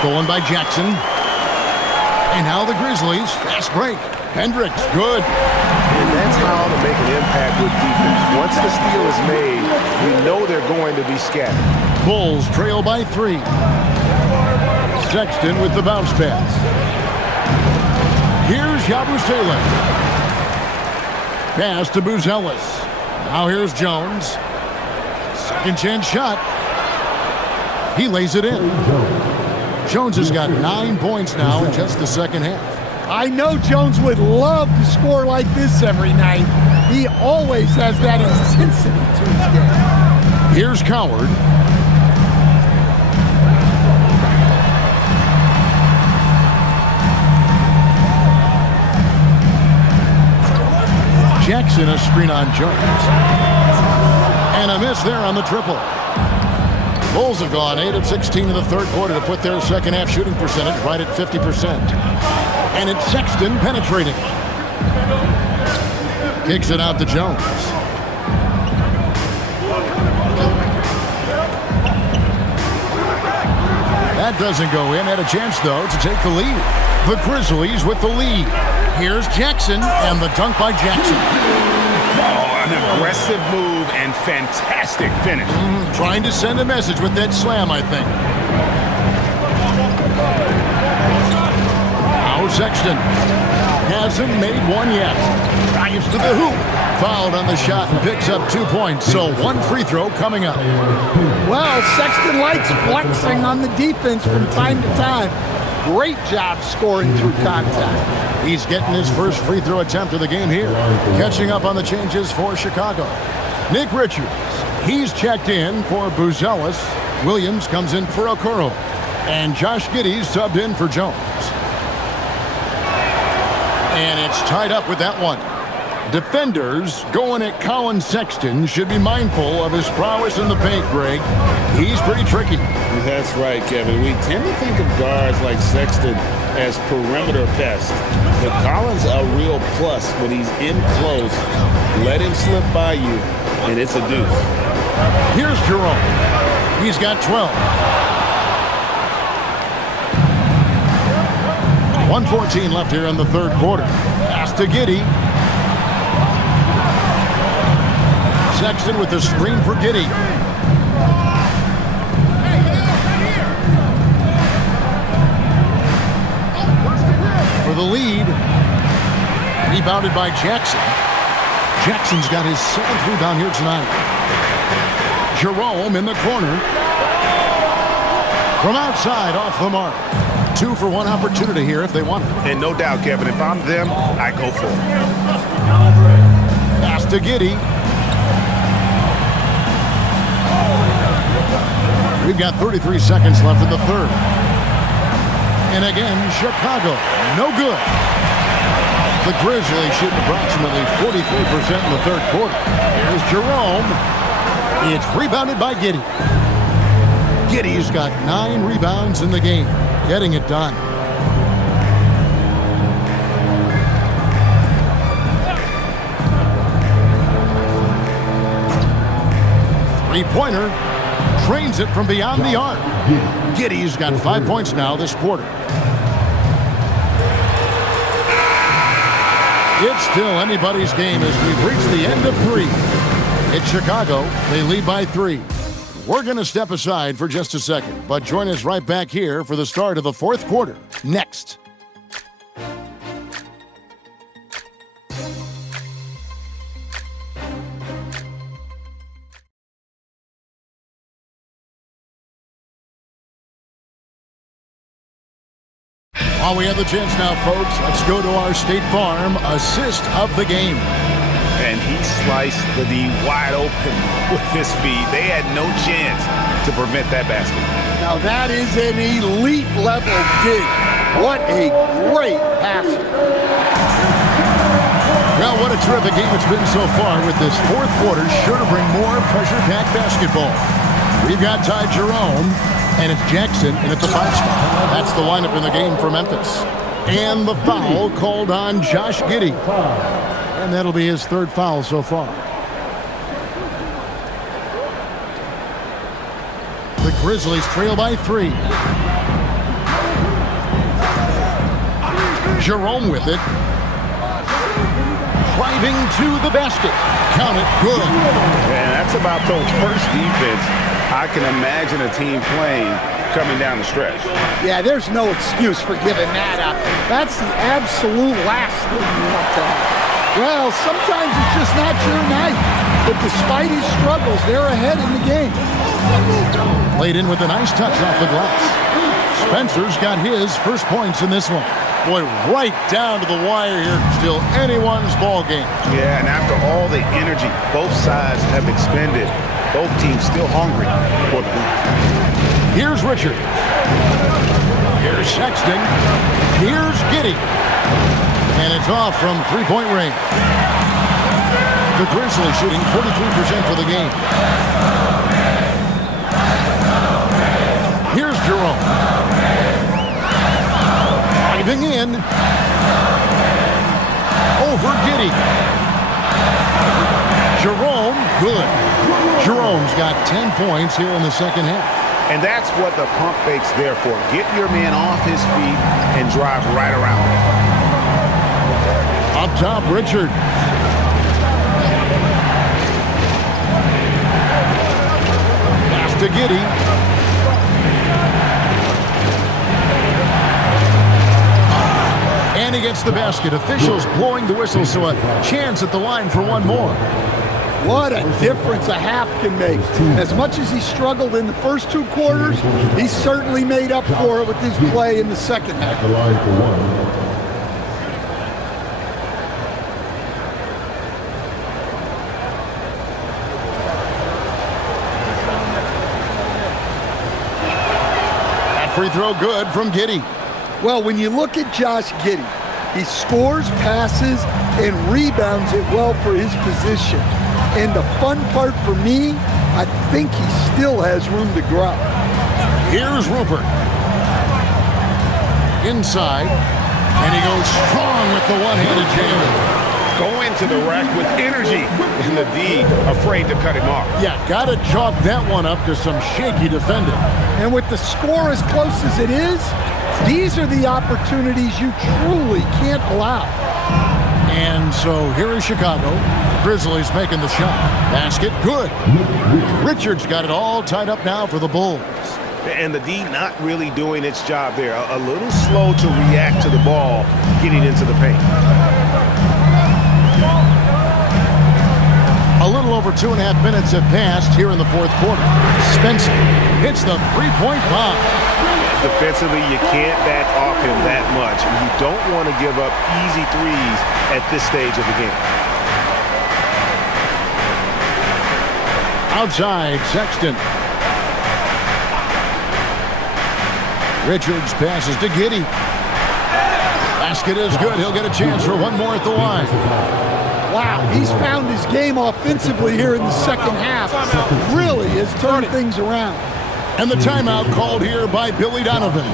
Stolen by Jackson. And now the Grizzlies. Fast break. Hendricks, good. And that's how to make an impact with defense. Once the steal is made, you know they're going to be scattered. Bulls trail by 3. Sexton with the bounce pass. Here's Yabusele. Pass to Buzelis. Now here's Jones. Second chance shot. He lays it in. Jones has got 9 points now in just the second half. I know Jones would love to score like this every night. He always has that intensity to his game. Here's Coward. Jackson, a screen on Jones. And a miss there on the triple. Bulls have gone 8 of 16 in the third quarter to put their second half shooting percentage right at 50%. And it's Sexton penetrating. Kicks it out to Jones. That doesn't go in. Had a chance, though, to take the lead. The Grizzlies with the lead. Here's Jackson, and the dunk by Jackson. Oh, an aggressive move and fantastic finish. Trying to send a message with that slam, I think. Now Sexton hasn't made one yet. Drives to the hoop. Fouled on the shot and picks up 2 points. So one free throw coming up. Well, Sexton likes flexing on the defense from time to time. Great job scoring through contact. He's getting his first free throw attempt of the game here. Catching up on the changes for Chicago. Nick Richards, he's checked in for Buzelis. Williams comes in for Okoro. And Josh Giddey's subbed in for Jones. And it's tied up with that one. Defenders going at Colin Sexton should be mindful of his prowess in the paint, Greg. He's pretty tricky. That's right, Kevin. We tend to think of guards like Sexton as perimeter pests, but Collins a real plus when he's in close. Let him slip by you, and it's a deuce. Here's Jerome. He's got 12. 1:14 left here in the third quarter. Pass to Giddey. Sexton with the screen for Giddey. For the lead. Rebounded by Jackson. Jackson's got his 7th rebound here tonight. Jerome in the corner. From outside, off the mark. 2 for 1 opportunity here if they want it. And no doubt, Kevin, if I'm them, I go for it. Pass to Giddey. We've got 33 seconds left in the third. And again, Chicago, no good. The Grizzlies shooting approximately 43% in the third quarter. Here's Jerome. It's rebounded by Giddey. Giddey's got 9 rebounds in the game, getting it done. Three-pointer. Trains it from beyond the arc. Giddey's got 5 points now this quarter. It's still anybody's game as we've reached the end of 3. It's Chicago. They lead by 3. We're going to step aside for just a second, but join us right back here for the start of the fourth quarter. Next. While we have the chance now, folks, let's go to our State Farm assist of the game. And he sliced the D wide open with his feet. They had no chance to prevent that basket. Now that is an elite level dig. What a great passer. Well, what a terrific game it's been so far, with this fourth quarter sure to bring more pressure-packed basketball. We've got Ty Jerome, and it's Jackson in at the 5 spot. That's the lineup in the game for Memphis. And the foul called on Josh Giddey. And that'll be his 3rd foul so far. The Grizzlies trail by 3. Jerome with it. Driving to the basket. Count it. Good. And that's about the worst defense I can imagine a team playing coming down the stretch. Yeah, there's no excuse for giving that up. That's the absolute last thing you want to have. Well, sometimes it's just not your night. But despite his struggles, they're ahead in the game. Played in with a nice touch off the glass. Spencer's got his first points in this one. Boy, right down to the wire here. Still anyone's ball game. Yeah, and after all the energy both sides have expended, both teams still hungry for the win. Here's Richard. Here's Sexton. Here's Giddey. And it's off from three-point range. The Grizzlies shooting 43% for the game. Here's Jerome. Driving in. Over Giddey. Jerome, good. Jerome's got 10 points here in the second half. And that's what the pump fake's there for. Get your man off his feet and drive right around him. Up top, Richard. Pass to Giddey. And he gets the basket. Officials blowing the whistle, so a chance at the line for one more. What a difference a half can make. As much as he struggled in the first 2 quarters, he certainly made up for it with his play in the second half. The line for one. Free throw good from Giddey. Well, when you look at Josh Giddey, he scores, passes, and rebounds it well for his position. And the fun part for me, I think he still has room to grow. Here's Rupert. Inside, and he goes strong with the one-handed jam. Going to the rack with energy, and the D afraid to cut him off. Yeah, gotta chalk that one up to some shaky defending. And with the score as close as it is, these are the opportunities you truly can't allow. And so here is Chicago. Grizzlies making the shot. Basket, good. Richards got it all tied up now for the Bulls. And the D not really doing its job there. A little slow to react to the ball getting into the paint. A little over 2.5 minutes have passed here in the fourth quarter. Spencer hits the three-point bomb. Defensively, you can't back off him that much. You don't want to give up easy threes at this stage of the game. Outside, Sexton. Richards passes to Giddey. Basket is good. He'll get a chance for one more at the line. Wow, he's found his game offensively here in the second half. Really has turned things around. And the timeout called here by Billy Donovan.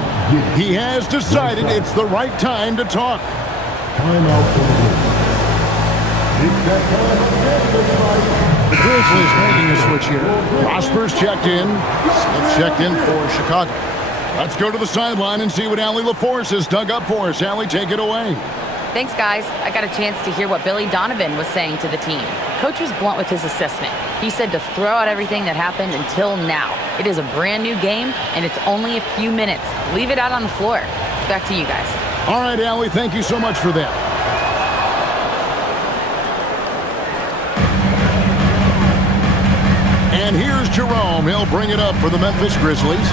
He has decided it's the right time to talk. Timeout for the Knicks. It's that time again. The Grizzlies making a switch here. Prosper's checked in. Smith checked in for Chicago. Let's go to the sideline and see what Allie LaForce has dug up for us. Allie, take it away. Thanks, guys. I got a chance to hear what Billy Donovan was saying to the team. Coach was blunt with his assessment. He said to throw out everything that happened until now. It is a brand new game, and it's only a few minutes. Leave it out on the floor. Back to you guys. All right, Allie, thank you so much for that. And here's Jerome. He'll bring it up for the Memphis Grizzlies.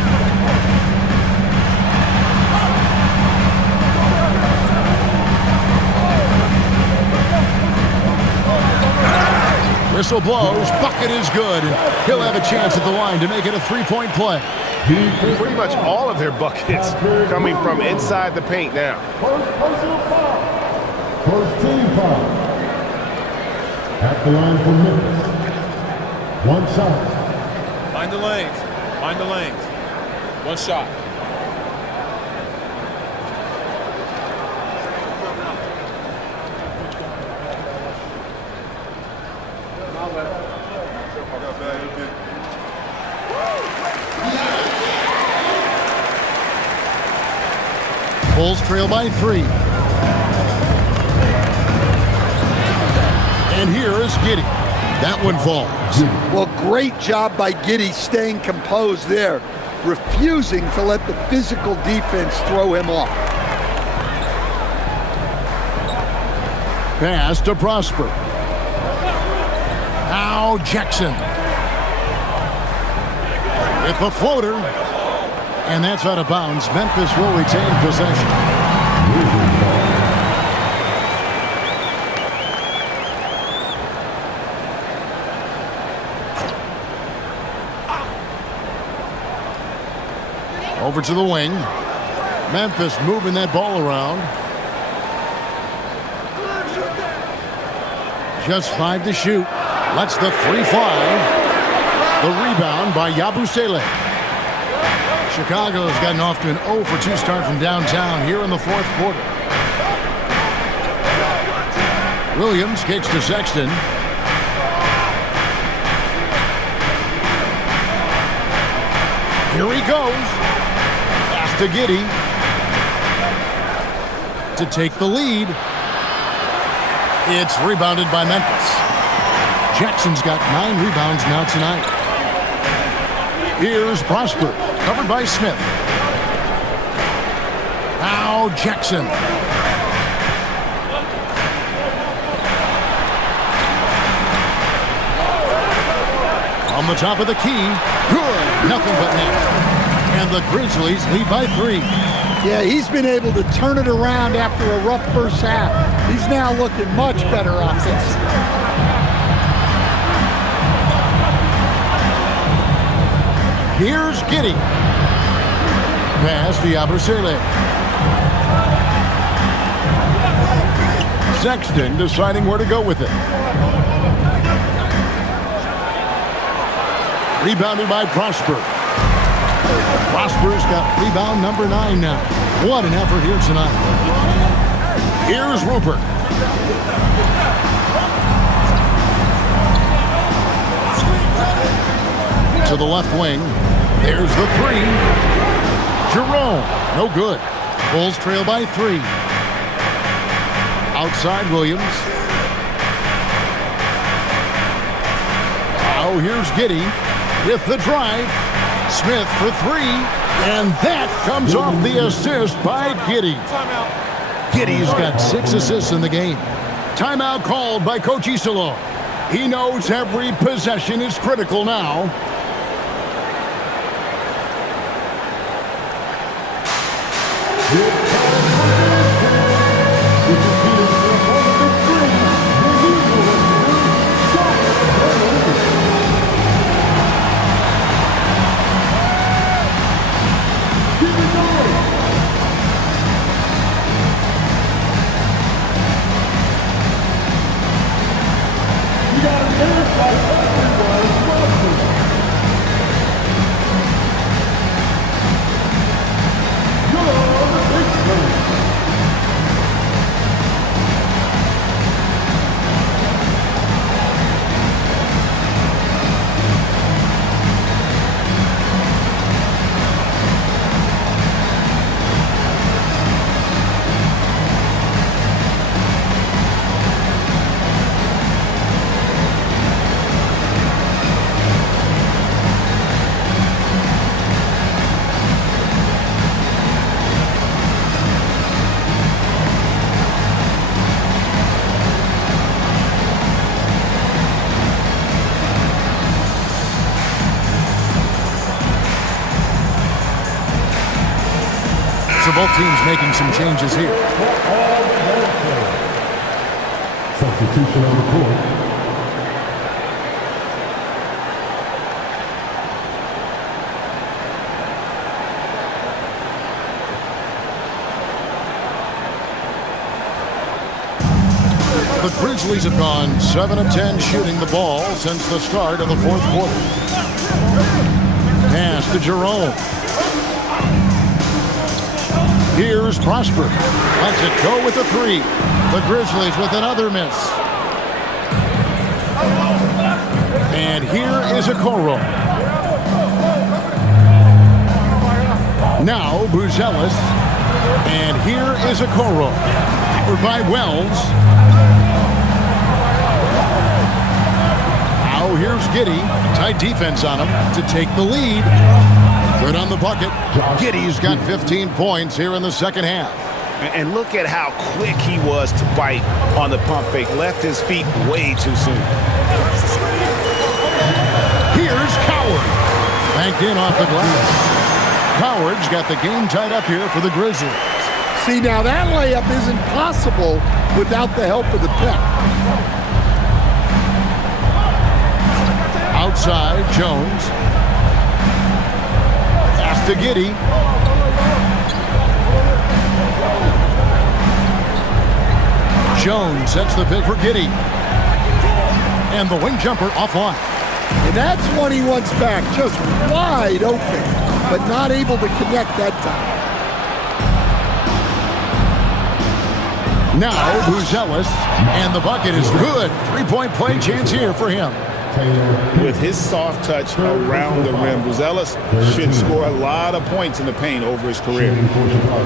Whistle blows, bucket is good, and he'll have a chance at the line to make it a three-point play. Pretty much all of their buckets coming from inside the paint now. First personal foul. First team foul. At the line for Memphis. One shot. Mind the lanes. Mind the lanes. One shot. Bulls trail by 3. And here is Giddey. That one falls. Well, great job by Giddey staying composed there, refusing to let the physical defense throw him off. Pass to Prosper. Now Jackson. With the floater. And that's out of bounds. Memphis will retain possession. Over to the wing. Memphis moving that ball around. Just 5 to shoot. Lets the 3 fly. The rebound by Yabusele. Chicago's gotten off to an 0 for 2 start from downtown here in the fourth quarter. Williams kicks to Sexton. Here he goes. Pass to Giddey. To take the lead. It's rebounded by Memphis. Jackson's got 9 rebounds now tonight. Here's Prosper. Covered by Smith. Now Jackson. On the top of the key. Good. Nothing but net. And the Grizzlies lead by 3. Yeah, he's been able to turn it around after a rough first half. He's now looking much better offensively. Here's Giddey. Pass to Yabusele. Sexton deciding where to go with it. Rebounded by Prosper. Prosper's got rebound number 9 now. What an effort here tonight. Here's Rupert. To the left wing. There's the 3. Jerome. No good. Bulls trail by 3. Outside Williams. Now here's Giddey with the drive. Smith for 3. And that comes off the assist by Giddey. Giddey's got 6 assists in the game. Timeout called by Coach Isolo. He knows every possession is critical now. So both teams making some changes here. Substitution on the court. The Grizzlies have gone 7 of 10 shooting the ball since the start of the 4th quarter. Pass to Jerome. Here's Prosper. Lets it go with the 3. The Grizzlies with another miss. And here is Okoro. Now Buzelis. And here is Okoro. Covered by Wells. Now here's Giddey. Tight defense on him to take the lead. Good on the bucket. Giddey's got 15 points here in the second half. And look at how quick he was to bite on the pump fake. Left his feet way too soon. Here's Coward. Banked in off the glass. Coward's got the game tied up here for the Grizzlies. See, now that layup isn't possible without the help of the pick. Outside, Jones. To Giddey. Jones sets the pick for Giddey. And the wing jumper offline. And that's what he wants back. Just wide open, but not able to connect that time. Now Buzelis. And the bucket is good. 3-point play chance here for him. With his soft touch around the rim, Buzelis should score a lot of points in the paint over his career.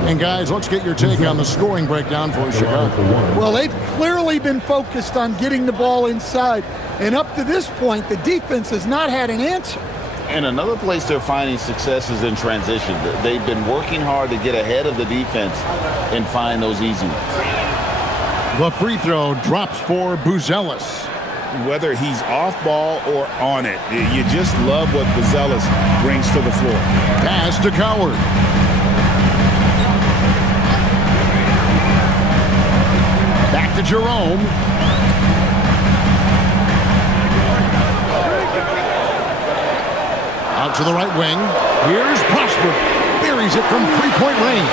And guys, let's get your take on the scoring breakdown for Chicago. Well, they've clearly been focused on getting the ball inside. And up to this point, the defense has not had an answer. And another place they're finding success is in transition. They've been working hard to get ahead of the defense and find those easy ones. The free throw drops for Buzelis. Whether he's off ball or on it, you just love what Buzelis brings to the floor. Pass to Coward. Back to Jerome. Out to the right wing. Here's Prosper. Buries it from 3-point range.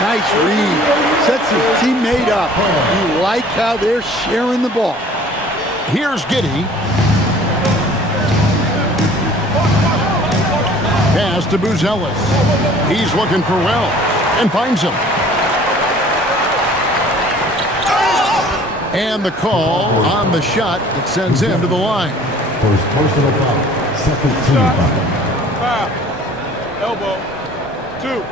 Nice read. Sets his teammate up. You like how they're sharing the ball. Here's Giddey. Pass to Buzelis. He's looking for Wells and finds him. And the call on the shot that sends him to the line. First personal foul. Second team foul. Foul. Elbow. 2.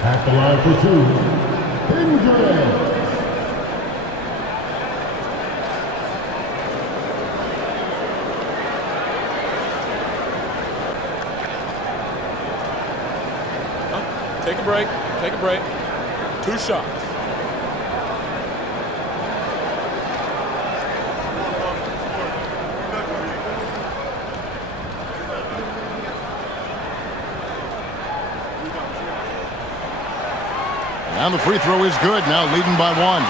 At the line for 2. Ingram. Take a break. Take a break. 2 shots. And the free throw is good. Now leading by 1.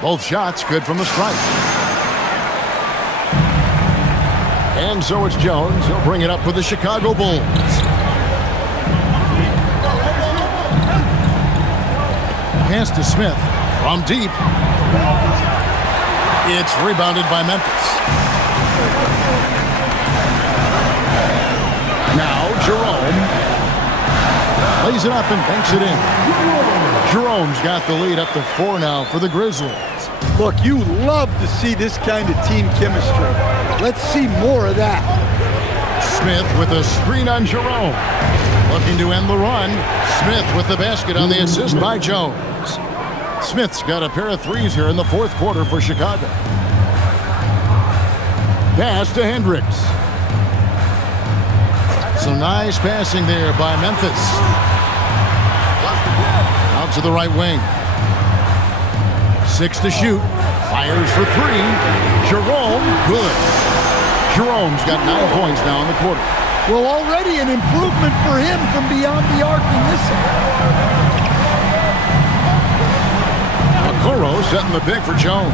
Both shots good from the stripe. And so it's Jones. He'll bring it up for the Chicago Bulls. Pass to Smith from deep. It's rebounded by Memphis. Now Jerome lays it up and banks it in. Jerome's got the lead up to 4 now for the Grizzlies. Look, you love to see this kind of team chemistry. Let's see more of that. Smith with a screen on Jerome. Looking to end the run. Smith with the basket on the assist by Jones. Smith's got a pair of threes here in the 4th quarter for Chicago. Pass to Hendricks. Some nice passing there by Memphis. Out to the right wing. 6 to shoot. Fires for 3. Jerome, good. Jerome's got 9 points now in the quarter. Well, already an improvement for him from beyond the arc in this end. Okoro setting the pick for Jones.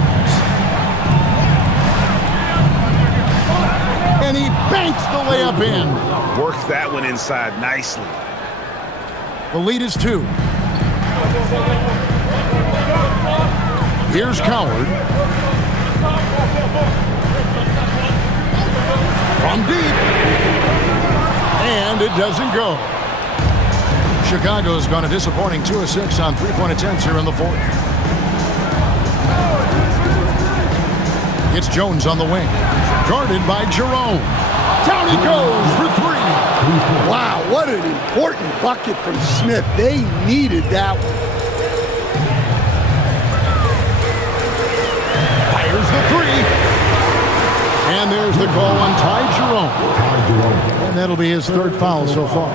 And he banks the layup in. Works that one inside nicely. The lead is 2. Here's Coward. From deep. And it doesn't go. Chicago's gone a disappointing 2 of 6 on 3-point attempts here in the 4th. It's Jones on the wing. Guarded by Jerome. Down he goes for 3. Wow, what an important bucket from Smith. They needed that one. Fires the 3. And there's the call on Ty Jerome. And that'll be his 3rd foul so far.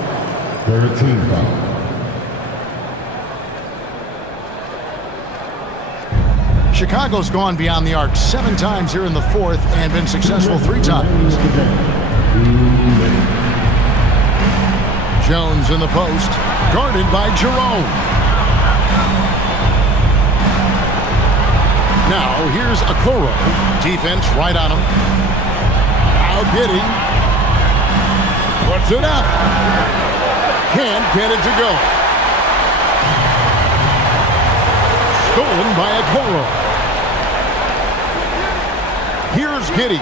13 foul. Chicago's gone beyond the arc 7 times here in the 4th and been successful 3 times. Jones in the post, guarded by Jerome. Now here's Okoro. Defense right on him. Now Giddey. Puts it up. Can't get it to go. Stolen by Okoro. Here's Giddey.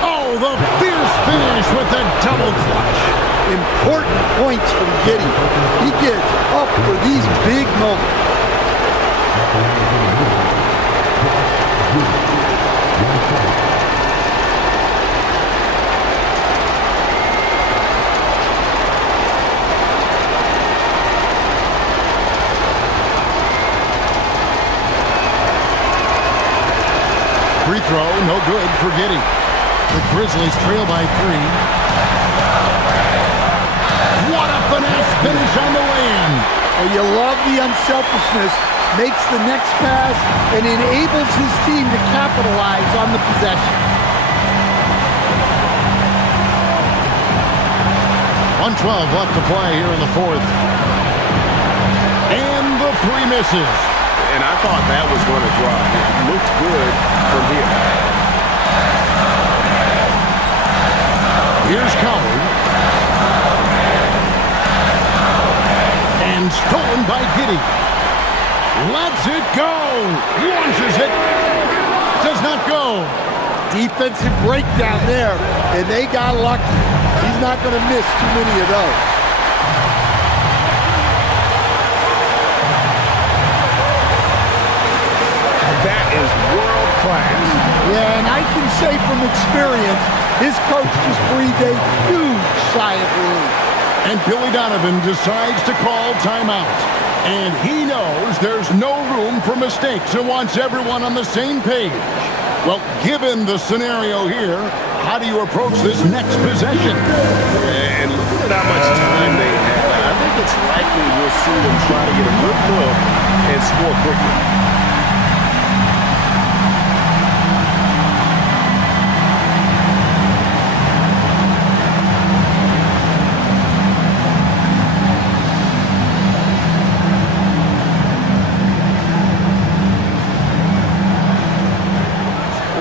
Oh, the fierce finish with the double clutch. Important points from Giddey. He gets up for these big moments. Free throw, no good for Giddey. The Grizzlies trail by 3. What a finesse finish Oh, you love the unselfishness. Makes the next pass and enables his team to capitalize on the possession. 1:12 left to play here in the fourth. And the three misses. And I thought that was going to drop. It looked good from here. Here's Coward. And stolen by Giddey. Lets it go. Launches it. Does not go. Defensive breakdown there, and they got lucky. He's not going to miss too many of those. That is world class. Yeah, and I can say from experience, his coach just breathed a huge sigh of relief. And Billy Donovan decides to call timeout. And he knows there's no room for mistakes and wants everyone on the same page. Well, given the scenario here, how do you approach this next possession? And look at how much time they have. I think it's likely we'll see them try to get a good look and score quickly.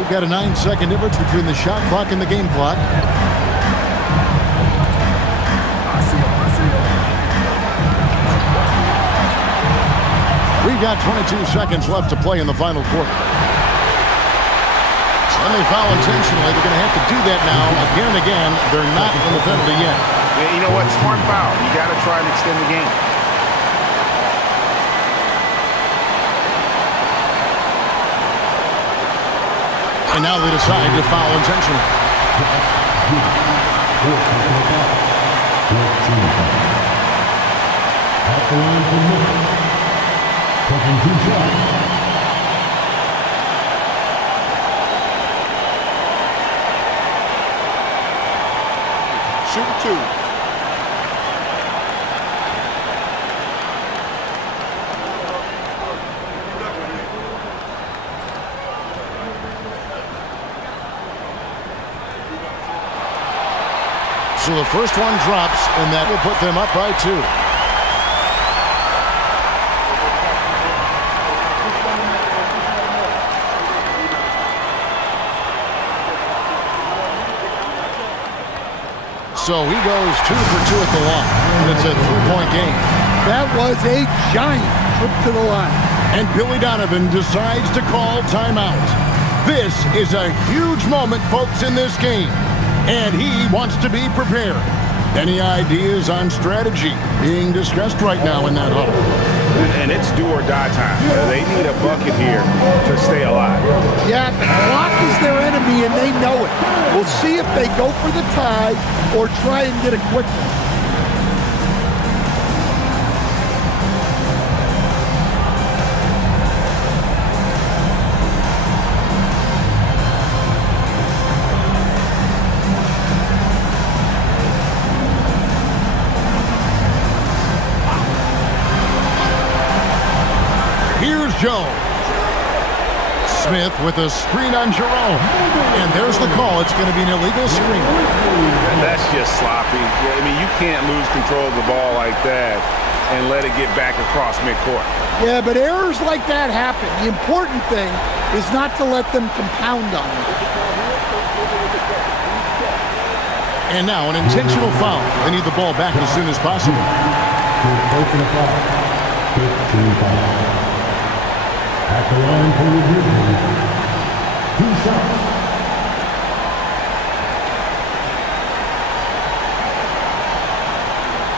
Got a 9-second difference between the shot clock and the game clock. We've got 22 seconds left to play in the final quarter. And they foul intentionally. They're going to have to do that now again and again. They're not in the penalty yet. Yeah, you know what? Smart foul. You got to try and extend the game. And now they decide to foul intentionally. At the line for Memphis. Taking 2 shots. Shoot 2. So the first one drops, and that will put them up by 2. So he goes 2 for 2 at the line, and it's a 3-point game. That was a giant trip to the line. And Billy Donovan decides to call timeout. This is a huge moment, folks, in this game. And he wants to be prepared. Any ideas on strategy being discussed right now in that huddle? And it's do or die time. They need a bucket here to stay alive. Yeah, the clock is their enemy, and they know it. We'll see if they go for the tie or try and get a quick one. Jones. Smith with a screen on Jerome. And there's the call. It's going to be an illegal screen. That's just sloppy. I mean, you can't lose control of the ball like that and let it get back across midcourt. Yeah, but errors like that happen. The important thing is not to let them compound on you. And now an intentional foul. They need the ball back as soon as possible. Personal foul. 15 foul. At the line for the Grizzlies. 2 shots.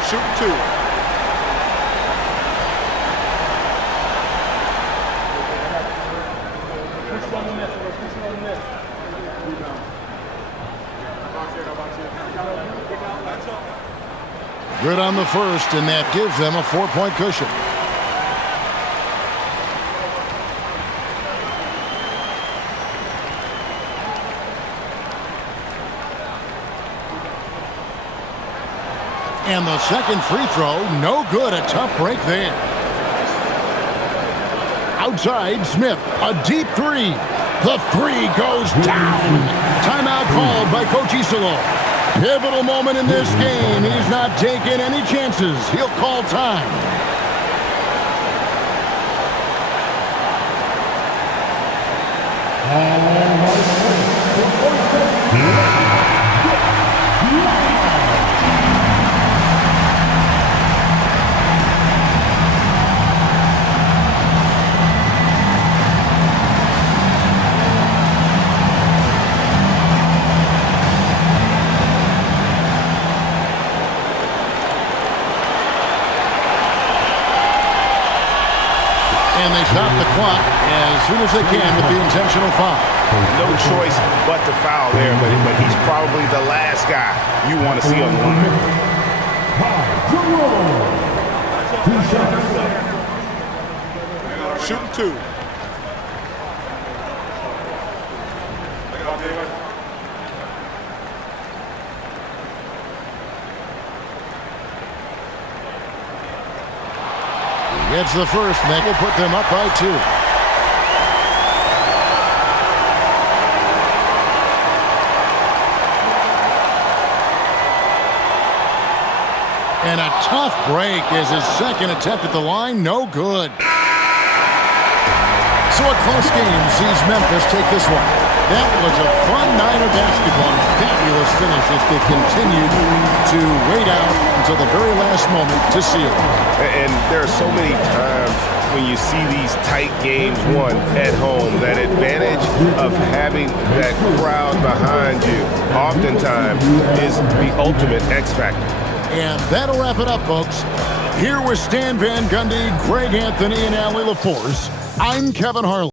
Shoot 2. Good on the first, and that gives them a 4-point cushion. And the second free throw, no good. A tough break there. Outside, Smith, a deep three. The three goes down. Timeout called by Coach Isolo. Pivotal moment in this game. He's not taking any chances. He'll call time. And they stop the clock as soon as they can with the intentional foul. No choice but to foul there, but he's probably the last guy you want to see on the line. 2 shots. Shooting 2. Gets the first, and that will put them up by 2. And a tough break as his second attempt at the line, no good. So a close game sees Memphis take this one. That was a fun night of basketball. Fabulous finish as they continued to wait out until the very last moment to seal it. And there are so many times when you see these tight games won at home, that advantage of having that crowd behind you oftentimes is the ultimate X factor. And that'll wrap it up, folks. Here with Stan Van Gundy, Greg Anthony, and Allie LaForce, I'm Kevin Harlan.